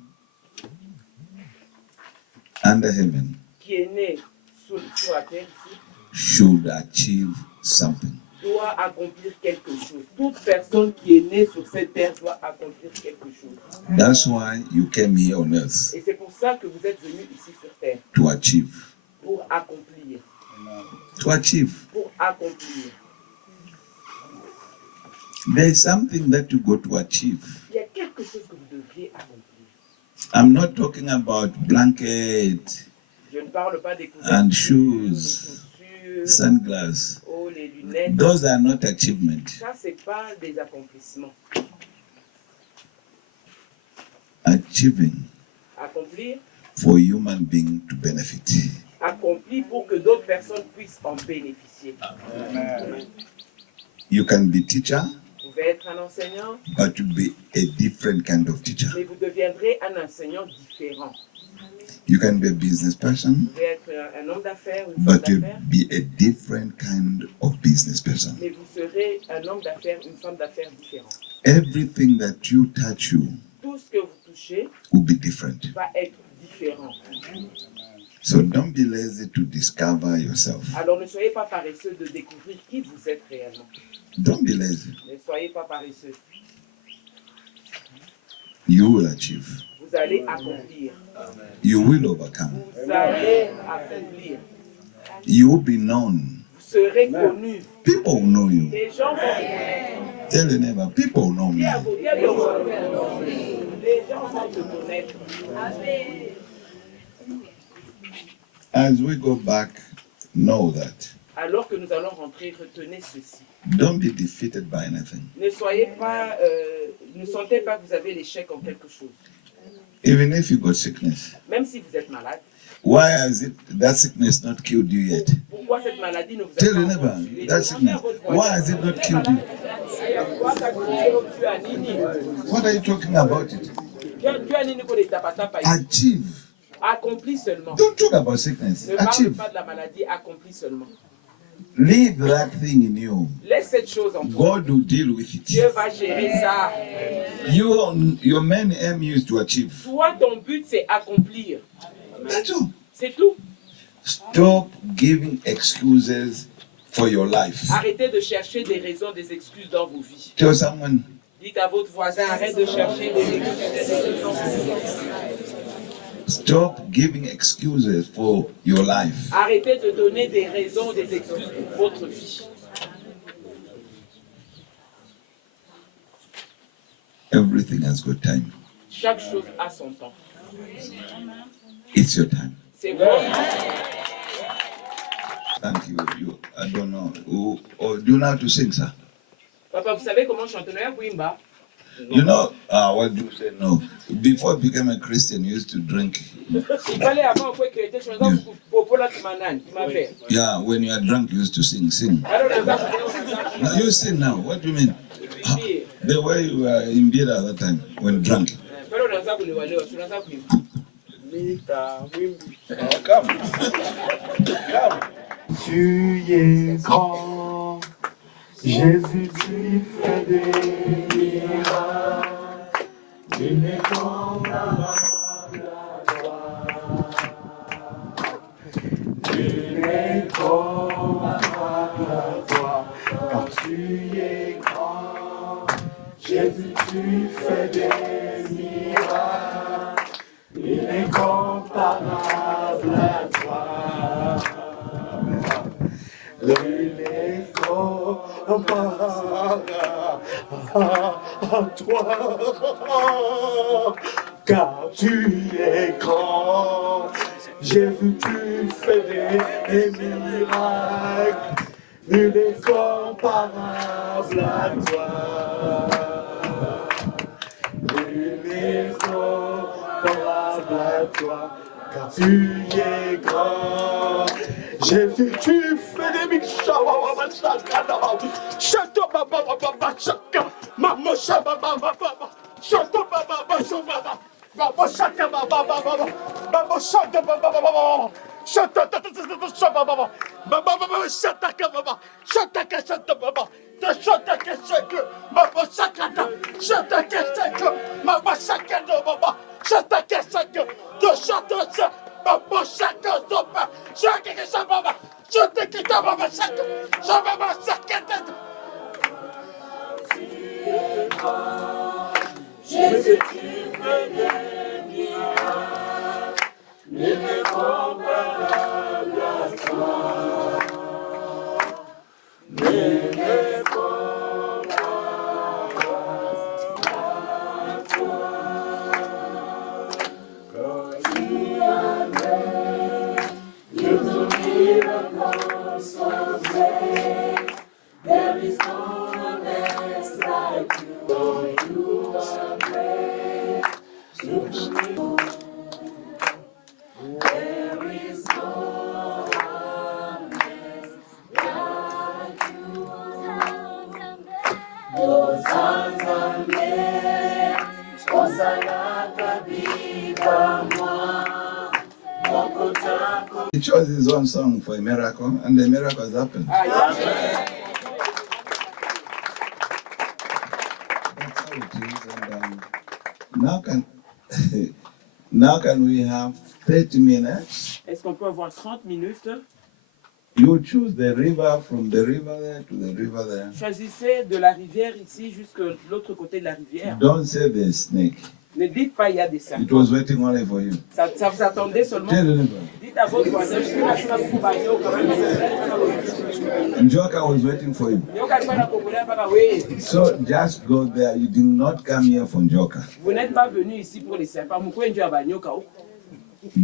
under heaven qui est née sur la terre ici should achieve something. doit accomplir quelque chose. Toute personne qui est née sur cette terre doit accomplir quelque chose. That's why you came here on earth, Et c'est pour ça que vous êtes venus ici sur terre, to achieve. pour accomplir. To achieve. Pour accomplir. There is something that you got to achieve. Il y a quelque chose que vous devriez accomplir. I'm not talking about blanket Je ne parle pas des couvertures, and des shoes, chaussures, sunglasses. oh, les lunettes. Those are not achievement. Ça, c'est pas des accomplissements. Achieving Accomplir, for human being to benefit. accomplir pour que d'autres personnes puissent en bénéficier. You can be teacher, Vous pouvez être un enseignant, but to be a different kind of teacher. mais vous deviendrez un enseignant différent. You can be a business person, Vous pouvez être un homme d'affaires, une femme but to d'affaires, be a different kind of business person. mais vous serez un homme d'affaires, une femme d'affaires différente. Everything that you touch you Tout ce que vous touchez will be different. va être différent. So don't be lazy to discover yourself. Alors ne soyez pas paresseux de découvrir qui vous êtes réellement. Don't be lazy. Ne soyez pas paresseux. You will achieve. Vous allez accomplir. You will overcome. Vous allez accomplir. You will be known. Vous serez connu. People will know you. Les gens vont vous connaître. Tell the neighbor, people know me. Dis à vos les gens vont te connaître. As we go back, know that. Alors que nous allons rentrer, retenez ceci. Don't be defeated by anything. Ne soyez pas, ne sentez pas que vous avez l'échec en quelque chose. Even if you got sickness. Même si vous êtes malade. Why has that sickness not killed you yet? Pourquoi cette maladie ne vous a Tell pas your neighbor, encore tué? that sickness. Why has it not killed you? What are you talking about it? Achieve. Accomplis seulement. Don't talk about sickness. Ne parle Achieve. pas de la maladie, accomplis seulement. Leave that thing in you. Laisse cette chose en toi. God will deal with it. Dieu va gérer ça. Your main aim is to achieve. Toi, ton but, c'est accomplir. That's all. C'est tout. Stop giving excuses for your life. Arrêtez de chercher des raisons, des excuses dans vos vies. Tell someone, Dites à votre voisin, arrête de chercher des excuses, des raisons. stop giving excuses for your life. Arrêtez de donner des raisons, des excuses pour votre vie. Everything has got time. Chaque chose a son temps. It's your time. C'est votre. Thank you. I don't know. Do you know how to sing, sir? Papa, vous savez comment chanter le Wimba? You know, what do you say? No. Before I became a Christian, you used to drink. Il fallait avant que tu étais chanteur pour la Timanan, qui m'a fait. Yeah, when you are drunk, you used to sing. Now you sing now. What do you mean? The way you were in beer at that time, when drunk. Pero Tu es grand, Jésus, tu fais des miracles, tu n'es comparable à toi. Tu n'es comparable à toi, car tu es grand, Jésus, tu fais des miracles, il est comparable à toi. Il est comparable à toi, car tu es grand. Jésus, tu fais des miracles, il est comparable à toi. Il est comparable à toi, car tu es grand. Jésus, tu fais des miracles. Jésus, tu fais des miracles, il est comparable à toi. Il est comparable à toi. Quand tu as made, you do miracles so great. There is no one else like you. You are great. You do miracles. There is no one else like you. Hosanna, Hosanna, kabika mwa. He chose his own song for a miracle, and the miracle has happened. That's how it is. And now can we have 30 minutes? Est-ce qu'on peut avoir 30 minutes? You choose the river from the river there to the river there. Choisissez de la rivière ici jusqu'à l'autre côté de la rivière. Don't say the snake. Ne dites pas il y a des serpents. It was waiting only for you. Ça vous attendait seulement. Tell the neighbor. Dites à votre voisin, je suis là pour vous quand même. Njoka was waiting for you. So just go there. You did not come here for Njoka. Vous n'êtes pas venu ici pour les serpents.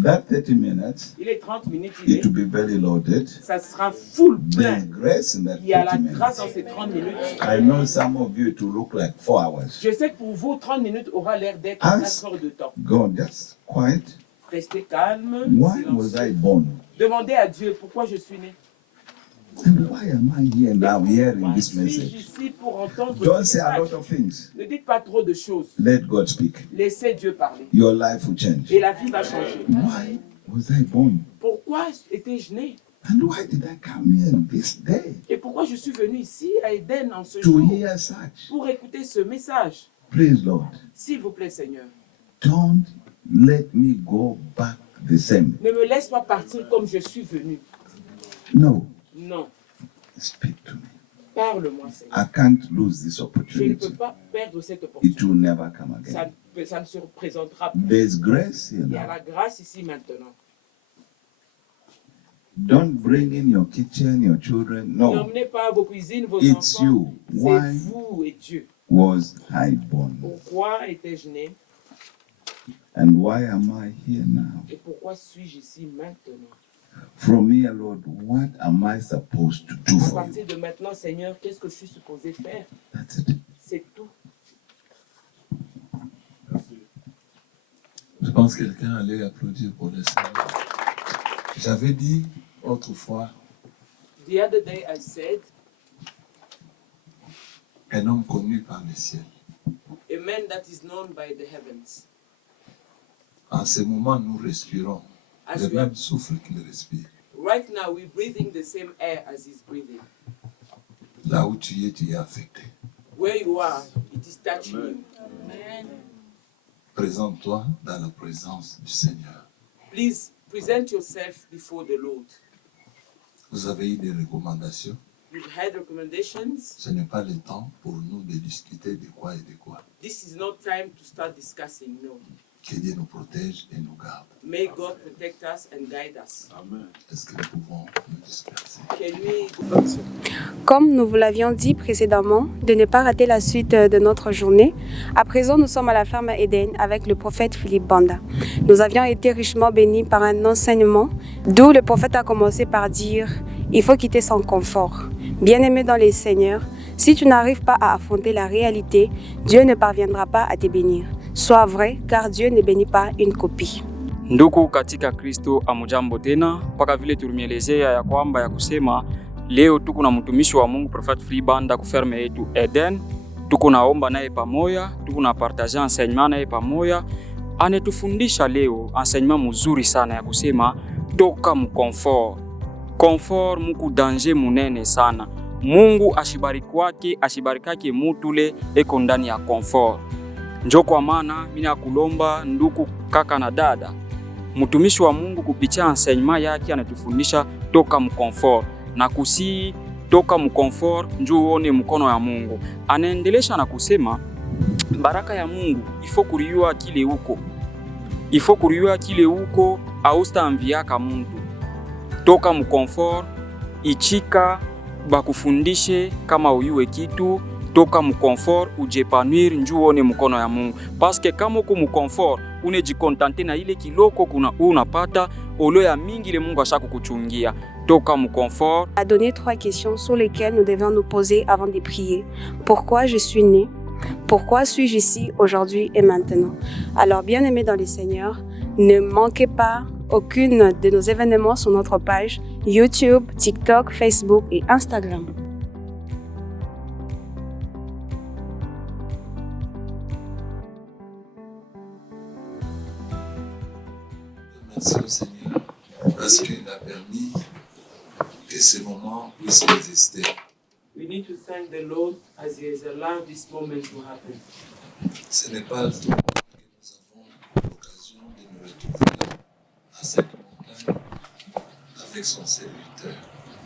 That 30 minutes, Il est 30 minutes. it will be very loaded. Ça sera full plein. There's grace in that Il y a la 30 grâce minutes. dans ces 30 minutes. I know some of you to look like 4 hours. Je sais que pour vous, 30 minutes aura l'air d'être Ask 4 heures de temps. God, just quiet. Restez calme. Why was silencieux. I born? Demandez à Dieu pourquoi je suis né. And why am I here now hearing Pourquoi this suis-je message? ici pour entendre Don't ce say a message? lot of things. Ne dites pas trop de choses. Let God speak. Laissez Dieu parler. Your life will change. Et la vie va changer. Why was I born? Pourquoi étais-je né? And why did I come here this day Et pourquoi je suis venu ici à Eden en ce to jour hear such? pour écouter ce message? Please, Lord, S'il vous plaît, Seigneur, don't let me go back the same. ne me laisse pas partir comme je suis venu. No, Non, speak to me. parle-moi, Seigneur. I can't lose this Je ne opportunity. peux pas perdre cette It opportunité. will never come Ça again. ne se représentera pas. There's grace here Il y a now. la grâce ici maintenant. Don't bring in your kitchen, your children. No. N'emmenez pas vos cuisines, vos It's enfants. you. C'est Why vous et Dieu. was I born? Pourquoi étais-je né And why am I here now? et pourquoi suis-je ici maintenant? From here, Lord, what am I supposed to do À for you? partir de maintenant, Seigneur, qu'est-ce que je suis supposé faire? That's it. C'est tout. Je pense que quelqu'un allait applaudir pour le Seigneur. J'avais dit autrefois, The other day I said, un homme connu par le ciel. a man that is known by the heavens. En ce moment, nous respirons As le we même are, souffle qu'il respire. right now, we're breathing the same air as he's breathing. Là où tu es affecté. Where you are, it is touching you. Présente-toi dans la présence du Seigneur. Please present yourself before the Lord. Vous avez eu des recommandations. You've had recommendations. Ce n'est pas le temps pour nous de discuter de quoi et de quoi. This is not time to start discussing, no. Que Dieu nous protège et nous garde. May God protect us and guide us. Amen. Est-ce que nous pouvons nous disperser? Can we... Comme nous vous l'avions dit précédemment, de ne pas rater la suite de notre journée, à présent nous sommes à la ferme Eden avec le prophète Philippe Banda. Nous avions été richement bénis par un enseignement, d'où le prophète a commencé par dire « Il faut quitter son confort ». Bien-aimé dans les Seigneurs, si tu n'arrives pas à affronter la réalité, Dieu ne parviendra pas à te bénir. Sois vrai, car Dieu ne bénit pas une copie. Ndugu katika Kristo, amujambo tena. Mpaka vile tulimelezea ya kwamba ya kusema leo tuko na mtumishi wa Mungu Prophet Philippe Banda kuferme yetu Eden. Tuko naomba naye pamoja, tuko na partager enseignement naye pamoja. Anetufundisha leo enseignement mzuri sana ya kusema toka mkonfort. Confort muku danger munene sana. Mungu ashibarikake mutule eko ndani ya confort. Njo kwa maana mina kulomba nduku kaka na dada, mtumishi wa Mungu kupitia enseignement yake anatufundisha toka mkonfort na kusi toka mkonfort njoo uone mkono ya Mungu. Anaendelesha na kusema baraka ya Mungu ifo kuriua kile huko. Ifo kuriua kile huko austa amviaka mtu. Toka mkonfort ichika bakufundishe kama uyue kitu. Toka mkonfort ujepanwir njoo uone mkono ya Mungu. Parce que kama uko mkonfort unejikontante na ile kiloko kuna unapata olo ya mingi le Mungu ashakukuchungia. Toka mkonfort. A donné 3 questions sur lesquelles nous devons nous poser avant de prier. Pourquoi je suis né? Pourquoi suis-je ici aujourd'hui et maintenant? Alors, bien-aimés dans les Seigneurs, ne manquez pas aucune de nos événements sur notre page YouTube, TikTok, Facebook et Instagram. Merci au Seigneur parce qu'il a permis que ce moment puisse exister. We need to thank the Lord as He has allowed this moment to happen. Ce n'est pas tout le monde que nous avons l'occasion de nous retrouver là, à cette montagne, avec son serviteur.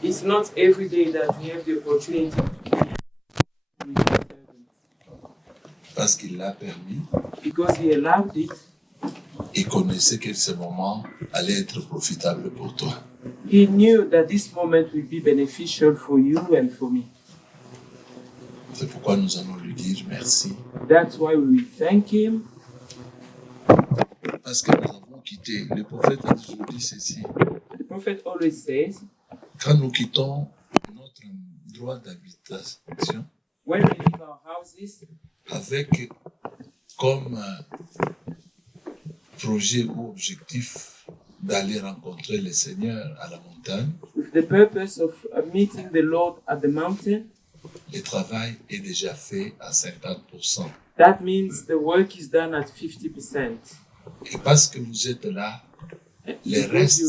It's not every day that we have the opportunity to be with His servant. Parce qu'il l'a permis. Because He allowed it. Il connaissait que ce moment allait être profitable pour toi. He knew that this moment will be beneficial for you and for me. C'est pourquoi nous allons lui dire merci. That's why we will thank Him. Parce que nous avons quitté. Le prophète a toujours dit ceci. The prophet always says, quand nous quittons notre droit d'habitation, when we leave our houses, avec comme projet ou objectif d'aller rencontrer le Seigneur à la montagne, with the purpose of meeting the Lord at the mountain, le travail est déjà fait à 50%. that means the work is done at 50%. Et parce que vous êtes là, le reste,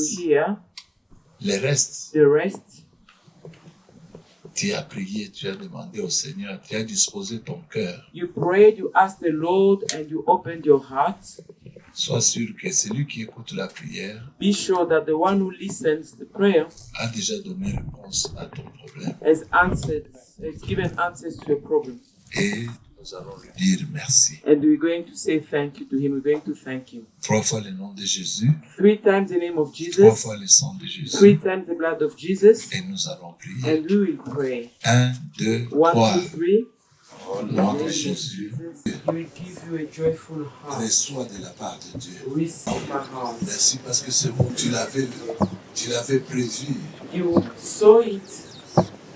tu as prié, tu as demandé au Seigneur, tu as disposé ton cœur. You prayed, you asked the Lord, and you opened your heart. Sois sûr que celui qui écoute la prière Be sure that the one who listens to the prayer a déjà donné réponse à ton problème. has given answers to your problems. Et nous allons lui dire merci. And we're going to say thank you to Him. We're going to thank Him. 3 fois le nom de Jésus. 3 times the name of 3 Jesus. fois le sang de Jésus. 3 times the blood of Jesus. Et nous allons prier. And we will pray. 1, 2, 1, 3. 2, 3. Au nom de Jésus. He will give you a joyful heart. Reçois de la part de Dieu. Receive my heart. Merci parce que c'est vous, tu l'avais prévu. You saw it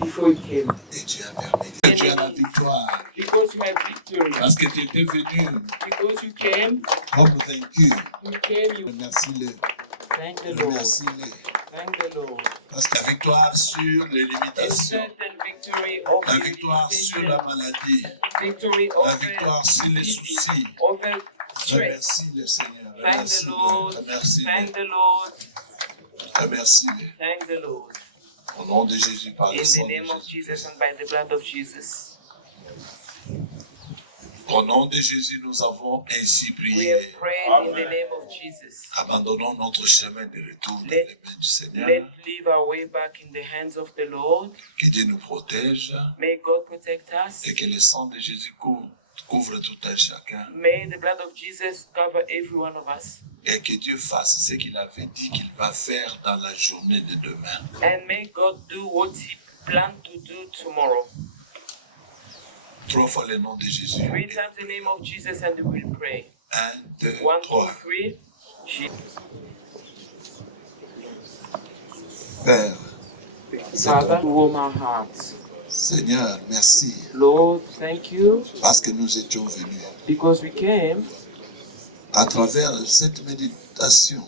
before it came. Et tu as permis. Et tu as la victoire. Because you have victory. Parce que tu étais venu Because you came. comme vaincu. You came. You Remercie-le. thank the Lord. Remercie-le. Thank the Lord. Parce que la victoire sur les A limitations. certain victory over La victoire sur la maladie. victory La over victoire sur les soucis. over strength. Remercie le Seigneur. Thank the Lord. Thank the Lord. Remercie-le. Thank the Lord. Au nom de Jésus, par le In sang the de name of Jésus. Jesus and by the blood of Jesus. Au nom de Jésus, nous avons ainsi We prié. have prayed in the name of Jesus. Abandonnons notre chemin de retour dans Let- les mains du Seigneur. Let's leave our way back in the hands of the Lord. Que Dieu nous protège May God protect us. et que le sang de Jésus couvre tout un chacun. May the blood of Jesus cover every one of us. Et que Dieu fasse ce qu'il avait dit qu'il va faire dans la journée de demain. And may God do what He planned to do tomorrow. 3 fois le nom de Jésus. 3 times the name of Jesus and we will pray. 1, 2, 1, 2, 3. 3. Jesus. Père, Father, warm our hearts. Seigneur, merci Lord, thank you parce que nous étions venus. because we came. À travers cette méditation,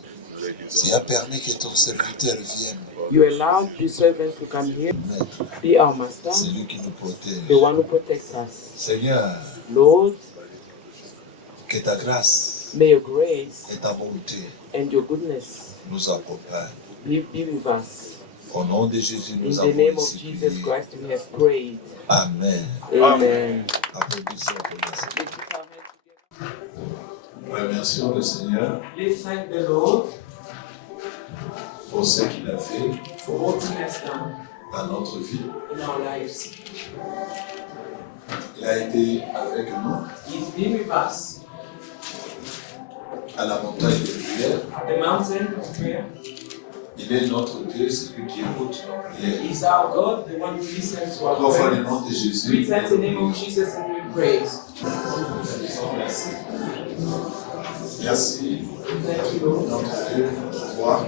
tu as permis que ton serviteur vienne. You allowed your servants to come here, Maître, be our master, c'est lui qui nous protège. the one who protects us. Seigneur, Lord, que ta grâce may your grace et ta bonté and your goodness nous accompagnent. be with us. Au nom de Jésus, In nous the avons name of ici Jesus prié. Christ, we have prayed. Amen. Amen. Applaudissons pour le Seigneur. Let's put our hands together. Remercions le Seigneur Let's thank the Lord pour ce qu'il a fait for what He has done dans notre vie. in our lives. Il a été avec nous He's been with us à la montagne de prière. at the mountain of prayer. Il est notre Dieu, celui qui écoute nos prières. He's our God, the one who listens to our 3 fois le prayers. nom de We Jésus. thank the name of Jesus and we praise. Merci. Merci, Thank you, Lord. notre Dieu, toi,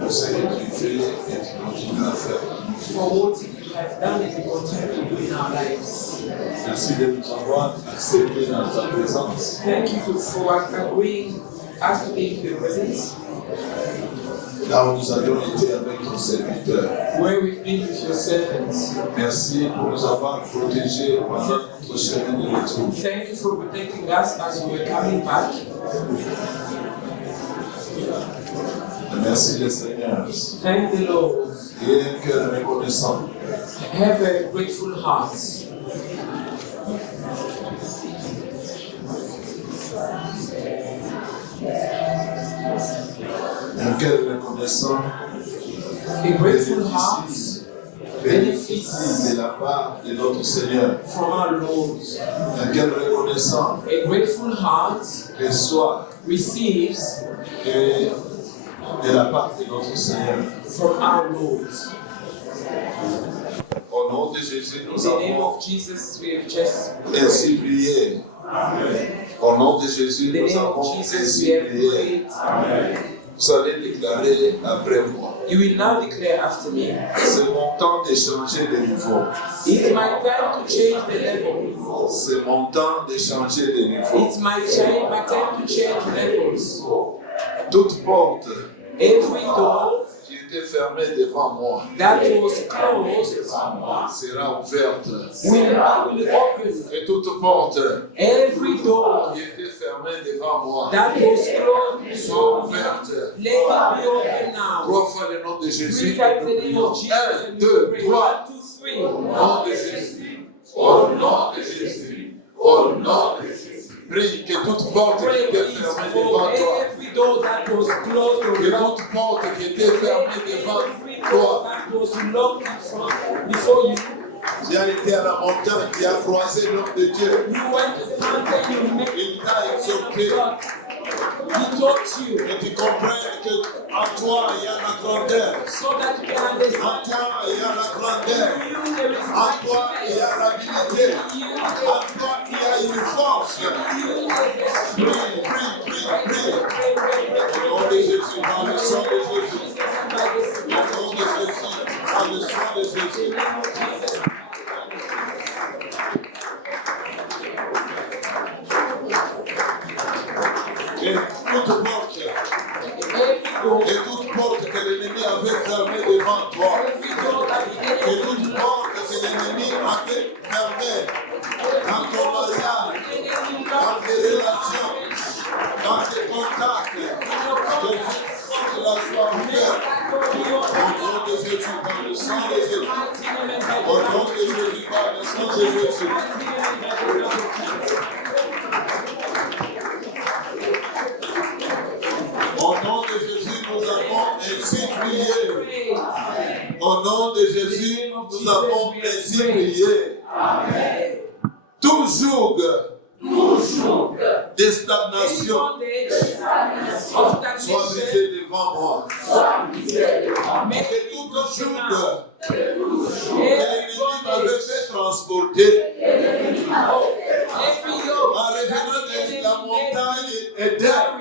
pour ce que tu fais et tu continues à faire. For what you have done and you continue to do in our lives. Merci de nous avoir acceptés dans ta présence. Thank you for agreeing us to be in your presence, Là où nous avions été avec ton serviteur. where we've been with your servants. Merci pour nous avoir protégés pendant notre chemin de retour. Thank you for protecting us as we were coming back. Merci le Seigneur. Thank the Lord. Et un cœur reconnaissant. Have a grateful heart. Un cœur reconnaissant. A grateful heart Bénéficie de la part de notre Seigneur. from our Lord. Un cœur reconnaissant A grateful heart reçoit receives de la part de notre Seigneur. from our Lord. Au nom de Jésus, In nous the name avons of Jesus, we have just ainsi prié. Au nom de Jésus, In the nous name avons of Jesus, ainsi we have prié. prayed. Vous allez déclarer après moi. You will now declare after me. C'est mon temps de changer de niveau. It's my time to change the level. C'est mon temps de changer de niveau. It's my time to change levels. Toute porte Every door qui était fermée devant moi that was closed sera ouverte. will open. Et toute porte Every door qui était fermée devant moi that was closed soit ouverte. let it be open now. 3 fois le nom de 3 Jésus. times the name of Jesus 1, and 2, we pray. 3. 1, 2, 3. Au nom de Jésus. Au nom de Jésus. Au nom de Jésus. Prie que toute porte qui Pray était please fermée for devant toi, every door that was closed que around. toute porte qui était fermée devant Every door toi, that was locked in front before you. tu as été à la montagne, tu as croisé l'homme de Dieu, You went to the mountain, you met il t'a exhorté, God. He taught you et tu comprends qu'en toi il y a la grandeur, so that you can en understand. toi il y a la grandeur, You there is en toi il y a l'habilité, en toi il y a une force. Prie, prie, prie, prie. Au nom de Jésus, dans le sang de Jésus, au nom de Jésus, dans le sang de Jésus. Et toute porte que l'ennemi avait fermée devant toi, et toute porte que l'ennemi avait fermée dans ton mariage, Jésus. Au nom de Jésus, nous avons ainsi prié. Au nom de Jésus, nous avons ainsi prié. Tout joug de stagnation soit brisé devant moi. Que tout joug que l'ennemi m'avait fait transporter en revenant de la montagne Éden,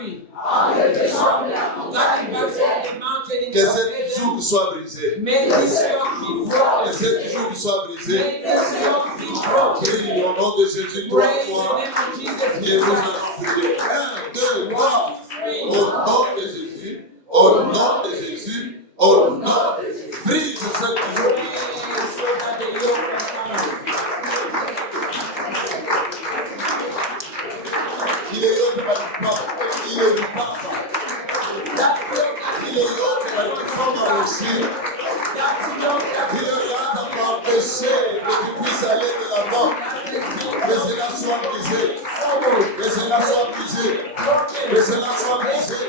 que cette joug soit brisée. Que cette joug soit brisée. Crie au nom de Jésus 3 fois. Et nous allons prier. 1, 2, 3. Au nom de Jésus. Au nom de Jésus. Au nom de Jésus. Brise cette joug. Il est l'autre il est du papa. Il est l'autre qui sont dans le ciel. Il est là pour empêcher que tu puisses aller de l'avant. Que cela soit brisé. Que cela soit brisé. Que cela soit brisé.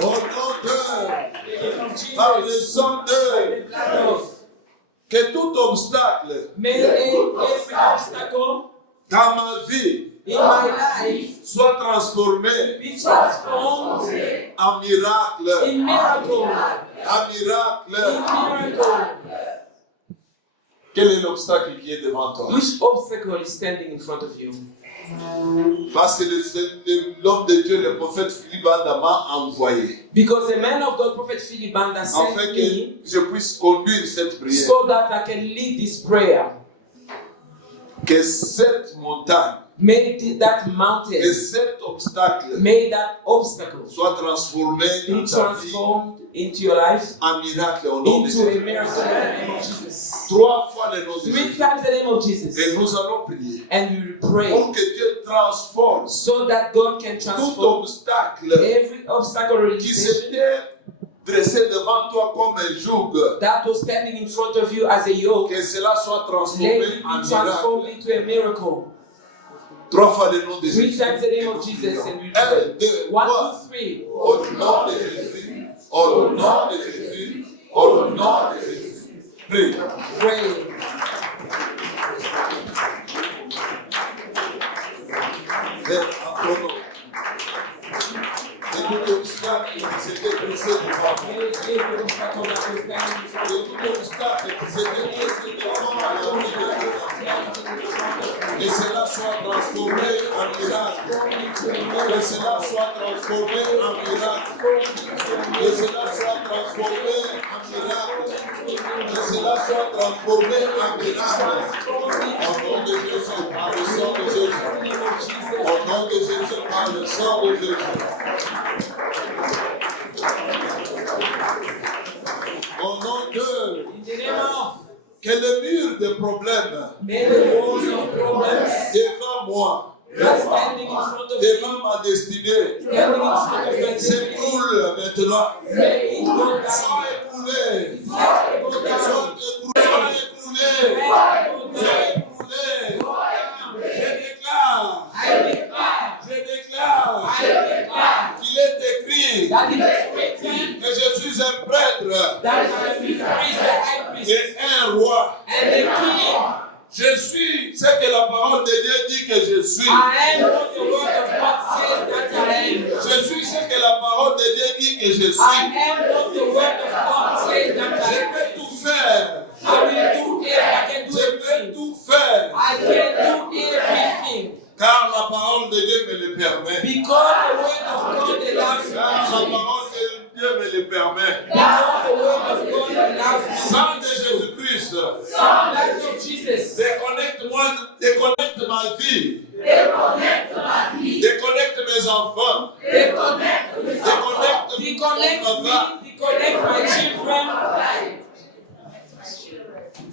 Au nom de, par le sang de, que tout obstacle dans ma vie soit transformé en miracle. En miracle. Quel est l'obstacle qui est devant toi? Which obstacle is standing in front of you? Parce que l'homme de Dieu, le prophète Philippe Banda m'a envoyé. Because the man of God, Prophet Philip Banda, sent afin me que je puisse conduire cette prière. so that I can lead this prayer. Que cette montagne, May that mountain, que cet obstacle, may that obstacle soit transformé be dans ta vie transformed into your life, en miracle au nom de into a Jésus. miracle in the name of Jesus. 3 fois le nom de 3 Jésus. times the name of Jesus. Et nous allons prier And we will pray pour que Dieu transforme so that God can tout transform obstacle every obstacle qui limitation s'était dressé devant toi comme un joug. that was standing in front of you as a yoke. Que cela soit Let transformé it en be transformed miracle. into a miracle. 3 fois le nom de 3 Jésus. times the name of Jesus, and we 1, pray. 2, 1, 3. 2, 3. Au nom de Jésus. Au nom de Jésus. Au nom de Jésus. Prie. Pray. Et tout obstacle qui s'était dressé devant moi. Et tout obstacle qui s'était dressé devant moi. Que cela soit transformé en miracle. Que cela soit transformé en miracle. Que cela soit transformé en miracle. Que cela soit transformé en miracle. Au nom de Jésus, par le sang de Jésus. Au nom de Jésus, par le sang de Jésus. Au nom de que le mur de problèmes devant moi, devant ma destinée, s'écroule maintenant. Sois écroulé. Sois écroulé. Sois écroulé. Je déclare qu'il est écrit que je suis un prêtre et un roi. Je suis ce que la parole de Dieu dit que je suis. Je suis ce que la parole de Dieu dit que je suis. Je peux tout faire. Je peux tout faire. Car la parole de Dieu me le permet. Because the word of God allows Car la parole de Dieu me le permet. Because the word of God allows Sang de Jésus-Christ. Déconnecte ma vie. Déconnecte mes enfants. Déconnecte my children.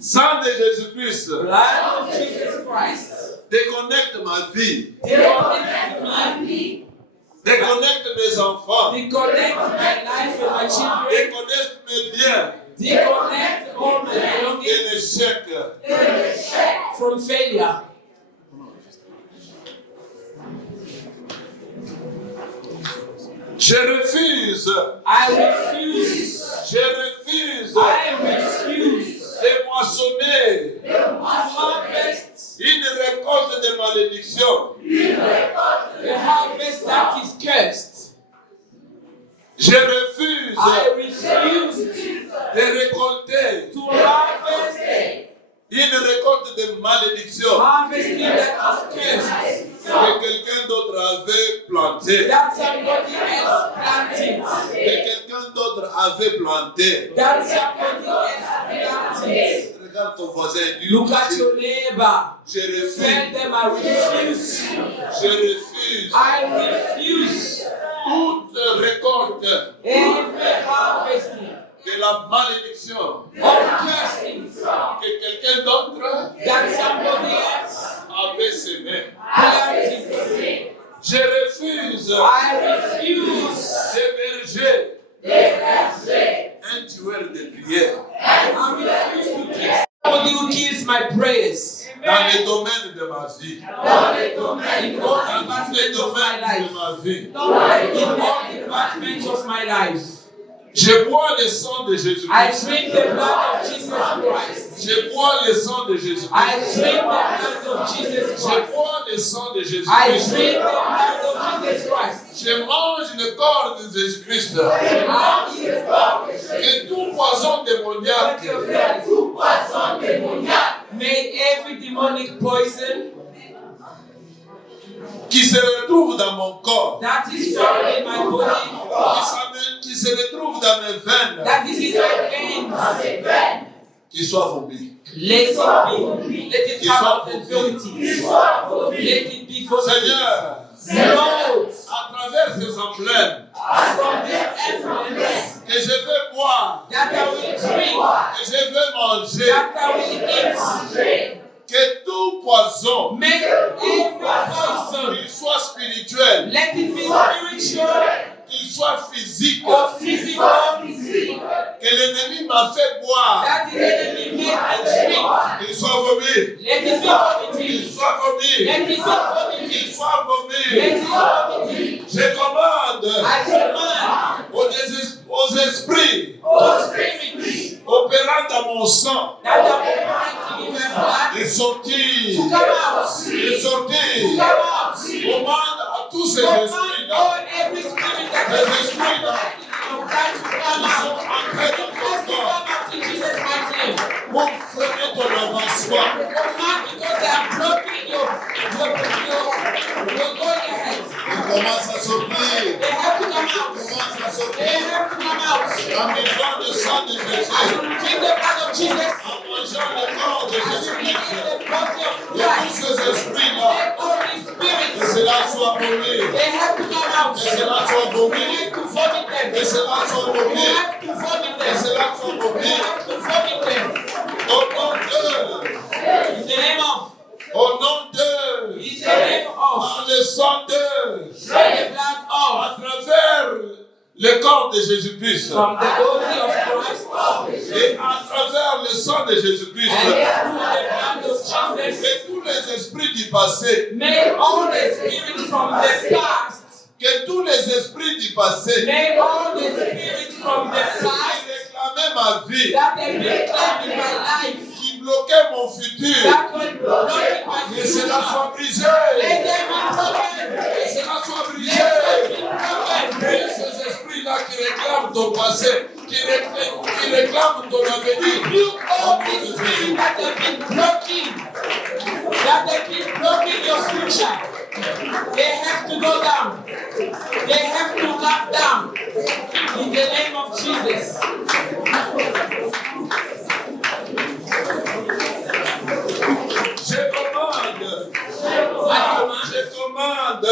Sang de Jésus-Christ. Blood of Jesus Christ. Déconnecte ma vie. Déconnecte ma vie. Déconnecte mes enfants. Déconnecte my life and my children. Déconnecte mes biens. Déconnecte all my Et belongings l'échec. from failure. Je refuse. I refuse. Je refuse I refuse de moissonner to harvest une récolte de malédiction. a harvest that is cursed. Je refuse I refuse de récolter to harvest une récolte de malédiction harvesting that is cursed. que quelqu'un d'autre avait planté. That somebody else planted. Que quelqu'un d'autre avait planté. That somebody else planted. Regarde ton voisin et dis, Look at your neighbor. je refuse, Tell them I refuse. je refuse I refuse toute récolte every harvesting de la malédiction of cursing que quelqu'un d'autre that somebody else avait semé. planted. Je refuse I refuse d'héberger un tueur de prière I refuse to kill somebody who kills my prayers. dans les domaines de ma vie. In all departments Les of my domaines de life. ma vie. In all departments of my life. Je bois le sang de I Jésus-Christ. drink the blood of Jesus Christ. Je bois le sang de Jésus-Christ. I drink the blood of Jesus Je Christ. bois le sang de I Jésus-Christ. drink the blood of Jesus Christ. Je mange le corps de Jésus-Christ. I eat Et tout poison démoniaque May every demonic poison qui se retrouve dans mon corps, that is found in my body, qui se retrouve dans mes veines, that is in my veins, qui soit vomi. let it be. Let it come out and vomit. Let it be vomited. Seigneur, Lord, à travers ces emblèmes from this influence que je vais boire, that I will drink, que je vais manger, that I will eat, que tout poison, make every poison, qu'il soit spirituel, let it be spiritual qu'il soit physique, or physical, que l'ennemi m'a fait boire, that the enemy made me drink, qu'il soit vomi, let it be vomited. qu'il soit vomi, Let it be vomited. qu'il soit vomi. Let it be vomited. Je commande I command aux esprits all spirits opérant dans mon sang that are operating in my blood de sortir, to come out. de sortir. Come out. Commande à tous ces Command esprits-là, all every spirit that les is esprits-là trying to come qui sont out. entrés dans Has ton to corps come out in Jesus' mighty name. pour freiner ton avancement. Command because they are blocking your going ahead. Ils commencent à sortir, They have to come ils out. commencent à They sortir have to come out. en buvant le sang de Jésus, Drink the blood of Jesus. en mangeant le corps de As you Jésus-Christ. drink the body of Et tous Christ. ces esprits-là, Let all these que spirits, cela soit vomi, they have to come out. que cela soit We vomi, have to vomit them. que cela soit We vomi, have to vomit que them. cela soit We vomi. have to vomit them. Au nom de, In the name of, au nom de, in the name of, dans le sang de, by the blood à of, travers le corps de Jésus-Christ from the body of Christ, et à travers le sang de Jésus-Christ, and through the blood of Jesus, que tous les esprits du passé, may all the spirits from the past, que tous les esprits du passé may all the spirits from the qui past réclamaient ma vie, that have been claimed in my life, qui bloquaient mon futur, that will block my que cela future, soit brisé, let them be broken. que cela soit brisé. Let them be broken. Ces esprits-là qui réclament ton passé, qui réclament ton avenir. Rebuke all these spirits that have been blocking your future. They have to go down. They have to come down. In the name of Jesus. Je commande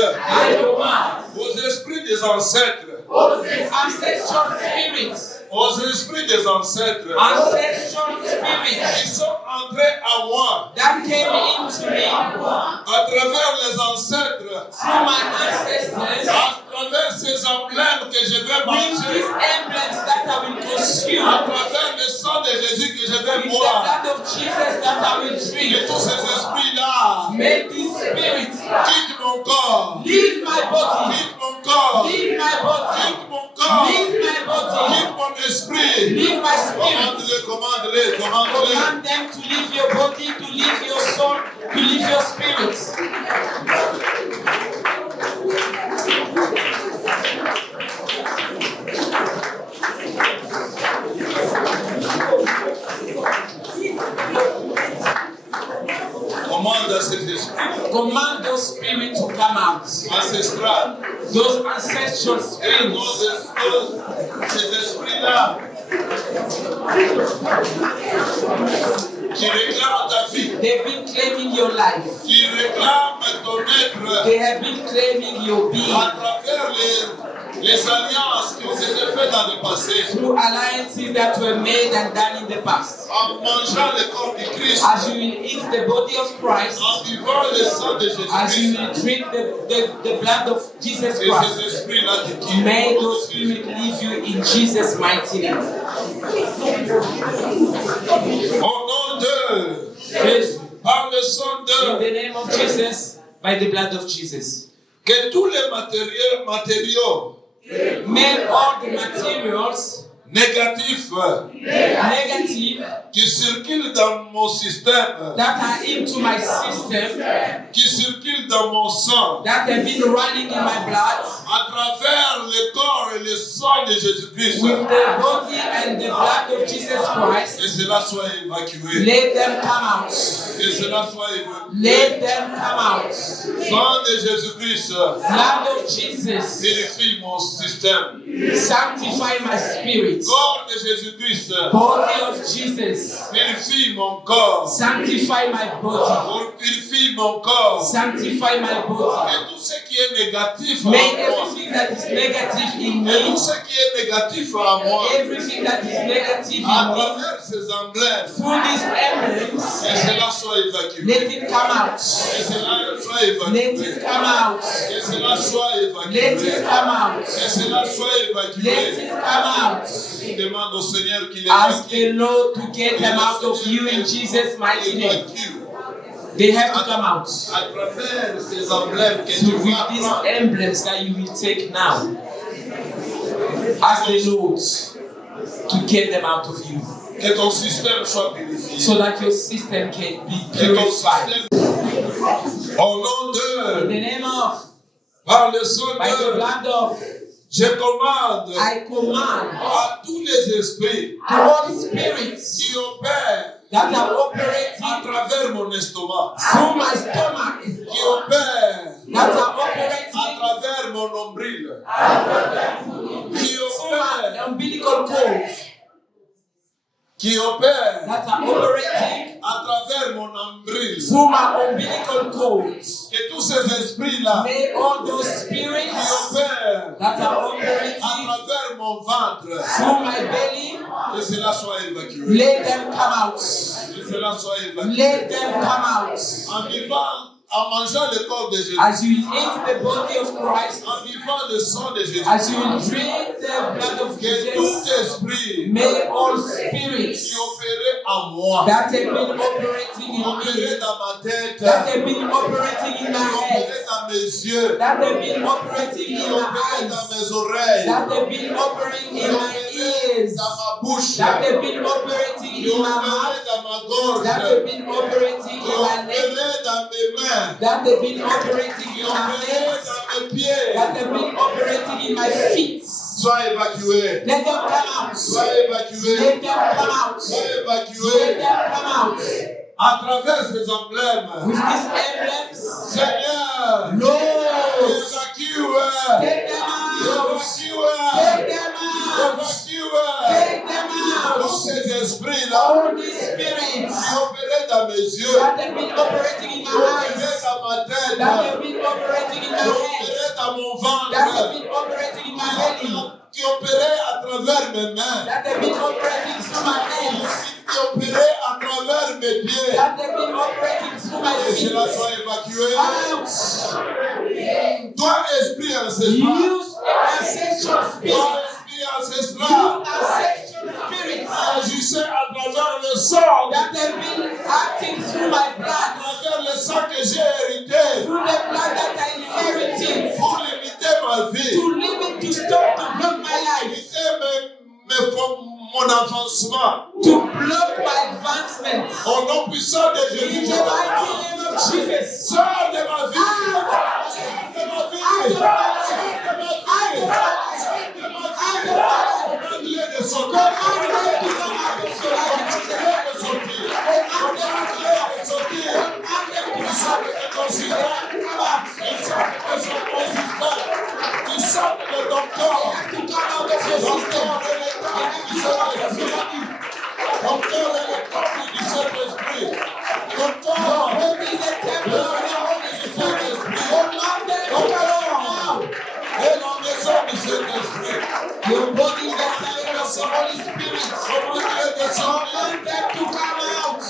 aux esprits des ancêtres All these ancestral spirits aux esprits des ancêtres, ancestral spirits qui sont entrés en moi, that came into me à travers les ancêtres, through my ancestors, à travers ces emblèmes que je vais with manger, these emblems that I will consume, à travers le sang de Jésus que je vais with the boire. blood of Jesus that I will Et drink. tous ces esprits-là May these spirits quittent mon corps, leave my body, quittent mon corps, leave my body, quitte mon corps, leave my body, quitte mon esprit. leave my spirit. Commande-les, commande-les. Command them to leave your body, to leave your soul, to leave your spirit. Commande à ces esprits Command those spirits to come out. ancestrales, Those ancestral et spirits. ces esprits-là qui réclament ta vie, They've been claiming your life. qui réclament ton être They have been claiming your being à travers les alliances qui ont été faites dans le passé, through alliances that were made and done in the past. en mangeant le corps du Christ, As you will eat the body of Christ, en buvant le sang de as you Jésus-Christ. will drink the blood of Jesus Et Christ, ces esprits-là qui quittent. may those spirits leave you in Jesus' mighty name. Au nom de, Praise par le sang in de, the name of Jesus, by the blood of Jesus. que tous les matériaux May all the materials négatifs negative qui circulent dans mon système, that are into my system, qui circulent dans mon sang, that have been running in my blood, à travers le corps et le sang de Jésus-Christ, with the body and the blood of Jesus Christ, que cela soit évacué, let them come out. que cela soit évacué. Let them come out. Sang de Jésus-Christ, Blood of Jesus, purifie mon système. sanctify my spirit. Corps de Jésus-Christ, Body of Jesus, purifie mon corps. sanctify my body. Purifie mon corps. Sanctify my body. Et tout ce qui est négatif en Make moi, everything that is negative in et tout me, ce qui est négatif en moi, everything that is negative à in me, travers ces emblèmes, through these emblems, que cela soit évacué. let it come out. Que cela soit Let évacué. it come out. Que cela soit Let évacué. it come out. Que cela soit Let évacué. it come out. Demande au Seigneur qu'il Ask the évacue. Lord to get them out of you in Jesus' mighty name. They have to come out. À travers ces emblèmes que So tu with vas these prendre, emblems that you will take now, ask the Lord to get them out of you, que ton système soit purifié. so that your system can be Que ton purified. système, au nom In de, the name of, par le sang by the de, blood of, je commande I command à tous les esprits to all spirits qui opèrent that are à operating travers mon estomac, through my stomach, qui opèrent that are à operating travers mon nombril, qui through my opèrent, umbilical cord, qui opèrent that are operating à travers mon nombril. through my umbilical cord. Que tous ces esprits-là May all those qui spirits opèrent that are à operating travers mon ventre, through my belly, que cela soit évacué. let them come out. Que cela soit évacué. Let them come out. En vivant, en mangeant le corps de Jésus, As you eat the body of Christ, en vivant le sang de Jésus, as you drink the blood of que tout Jesus, esprit may all qui spirits opérait en moi, that have been operating in opérait me, dans ma tête, that have been operating in my opérait head, dans mes yeux, that have been operating in my opérait dans eyes, mes oreilles, that have been operating in my ears, dans ma bouche, that have been operating in my opérait mouth, dans ma gorge, that have been operating in my neck, opérait dans mes mains, that have been operating in my opérait legs, dans mes pieds. that have been operating in my feet. Sois évacué. Let them come out. Sois évacué. Let them come out. Sois Let évacué. them come out. À travers ces emblèmes, With these emblems, Seigneur, Lord, évacue. take them out. Évacue. Take them out. Évacue. Take them out. Tous ces esprits-là All these spirits qui opéraient dans mes yeux, that have been operating in qui my opéraient eyes, dans ma tête, that have been operating in my qui head, opéraient dans mon that have ventre, been operating in my belly, qui opéraient à travers travers mes mains. That have been operating through my hands. Qui opérait à travers mes pieds. That have been operating through my Et feet. cela soit évacué. Out. Toi, esprit ancestral. Use ancestral spirit. Toi, esprit ancestral. You ancestral spirit. Agissez à travers le sang. That have been acting through my À blood. travers le sang que j'ai hérité. Through the blood that I inherited. Pour limiter ma vie. To limit, to stop, to block my life. Limiter mon avancement. To block my advancement. Au nom puissant de In Jésus. the mighty name of Jesus. Sors de ma vie. Out. De ma vie. Out of my life. De ma Out of vie. my life. De ma Out vie. of my life. Commande-les de sortir. Command them to come out of your life in Jesus' name. De sortir. Command them to come out. De sortir. Command them to Ils come sortent out. de ton système. Come out. Ils sortent de ton système. Ils sortent de ton corps. To come out of your Ton system. corps est le temple du Saint-Esprit. Ton corps est le temple du Saint-Esprit. Ton corps Your body is a temple of the Holy Spirit. Command them to come out. est la maison du Saint-Esprit. Your body is a temple of the Holy Spirit. Commande-les de sortir. Command them to come out.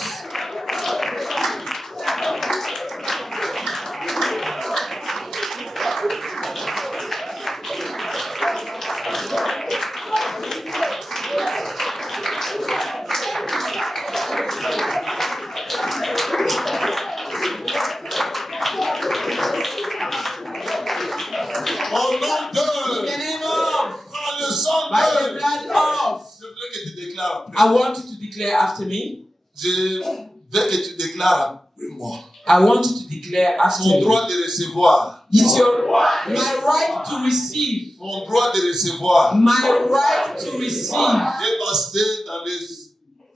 Au nom In de the name of, par le sang by the de blood of. je voudrais que tu déclares après. I want you to declare after me. Je veux que tu déclares après moi. I want you to declare after Mon me. droit de recevoir. It's my right to receive. Mon droit de recevoir My right to receive est passé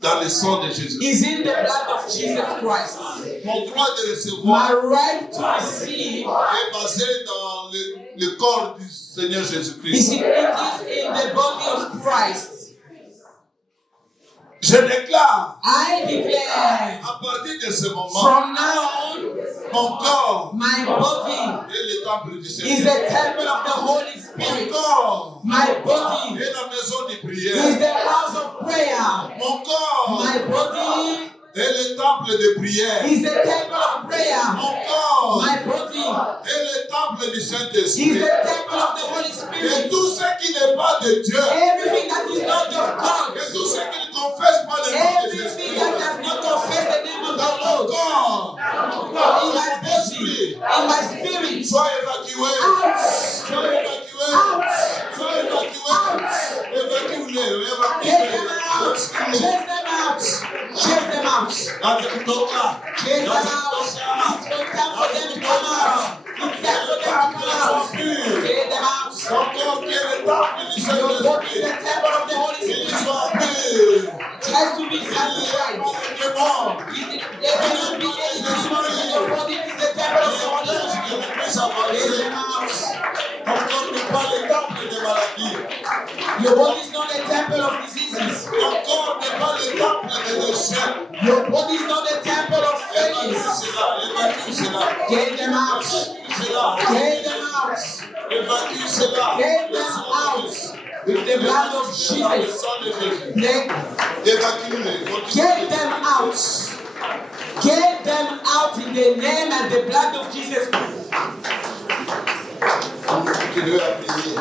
dans le sang de Jésus. is in the blood of Jesus Christ. Mon droit de My recevoir right to receive est passé dans le corps du Seigneur is Jésus-Christ. in the body of Christ. Je déclare I declare à partir de ce moment, from now on, mon corps my body est le temple du is Seigneur. a temple of the Holy Mon Spirit. corps My body est la maison de is prière. the house of prayer. Mon corps My body est le temple de prière. is a temple of prayer. Mon corps My body est le temple du is Saint-Esprit. a temple of the Holy Et Spirit. tout ce qui n'est pas de Dieu, Everything that is not of God, et tout ce qui ne confesse pas le nom de everything Jésus, that does not confess the name of dans the mon Lord, corps, in my body, in my spirit, sois évacué. out, Sois évacué. out, Sois évacué. Évacue-les. get them out, Évacue-les. chase them out, chase them out, Dans ce temps-là, chase them out. It's no time for them to come out. It's time for them to come out. Get them out. ton corps qui est le temple du Your body is Saint-Esprit, the temple of the Holy qu'il Spirit. soit pur. It has to be sanctified. Il est mort. There cannot be any disorder in your body. It is the temple of the Holy Spirit. Il ne puisse Get avancer. them out. Ton corps n'est pas le temple des maladies. Your body is not a temple of diseases. Ton corps n'est pas le temple des déchets. Your body is not a temple of Évacue failures. cela. Évacue cela. Get them out. Évacue cela. Get them out. Évacue cela. Get Le them sang de out Jésus. with the blood of Le Jesus. sang de Jésus. Get Évacue-les. them out. Get them out in the name and the blood of Jesus. Continuez à prier.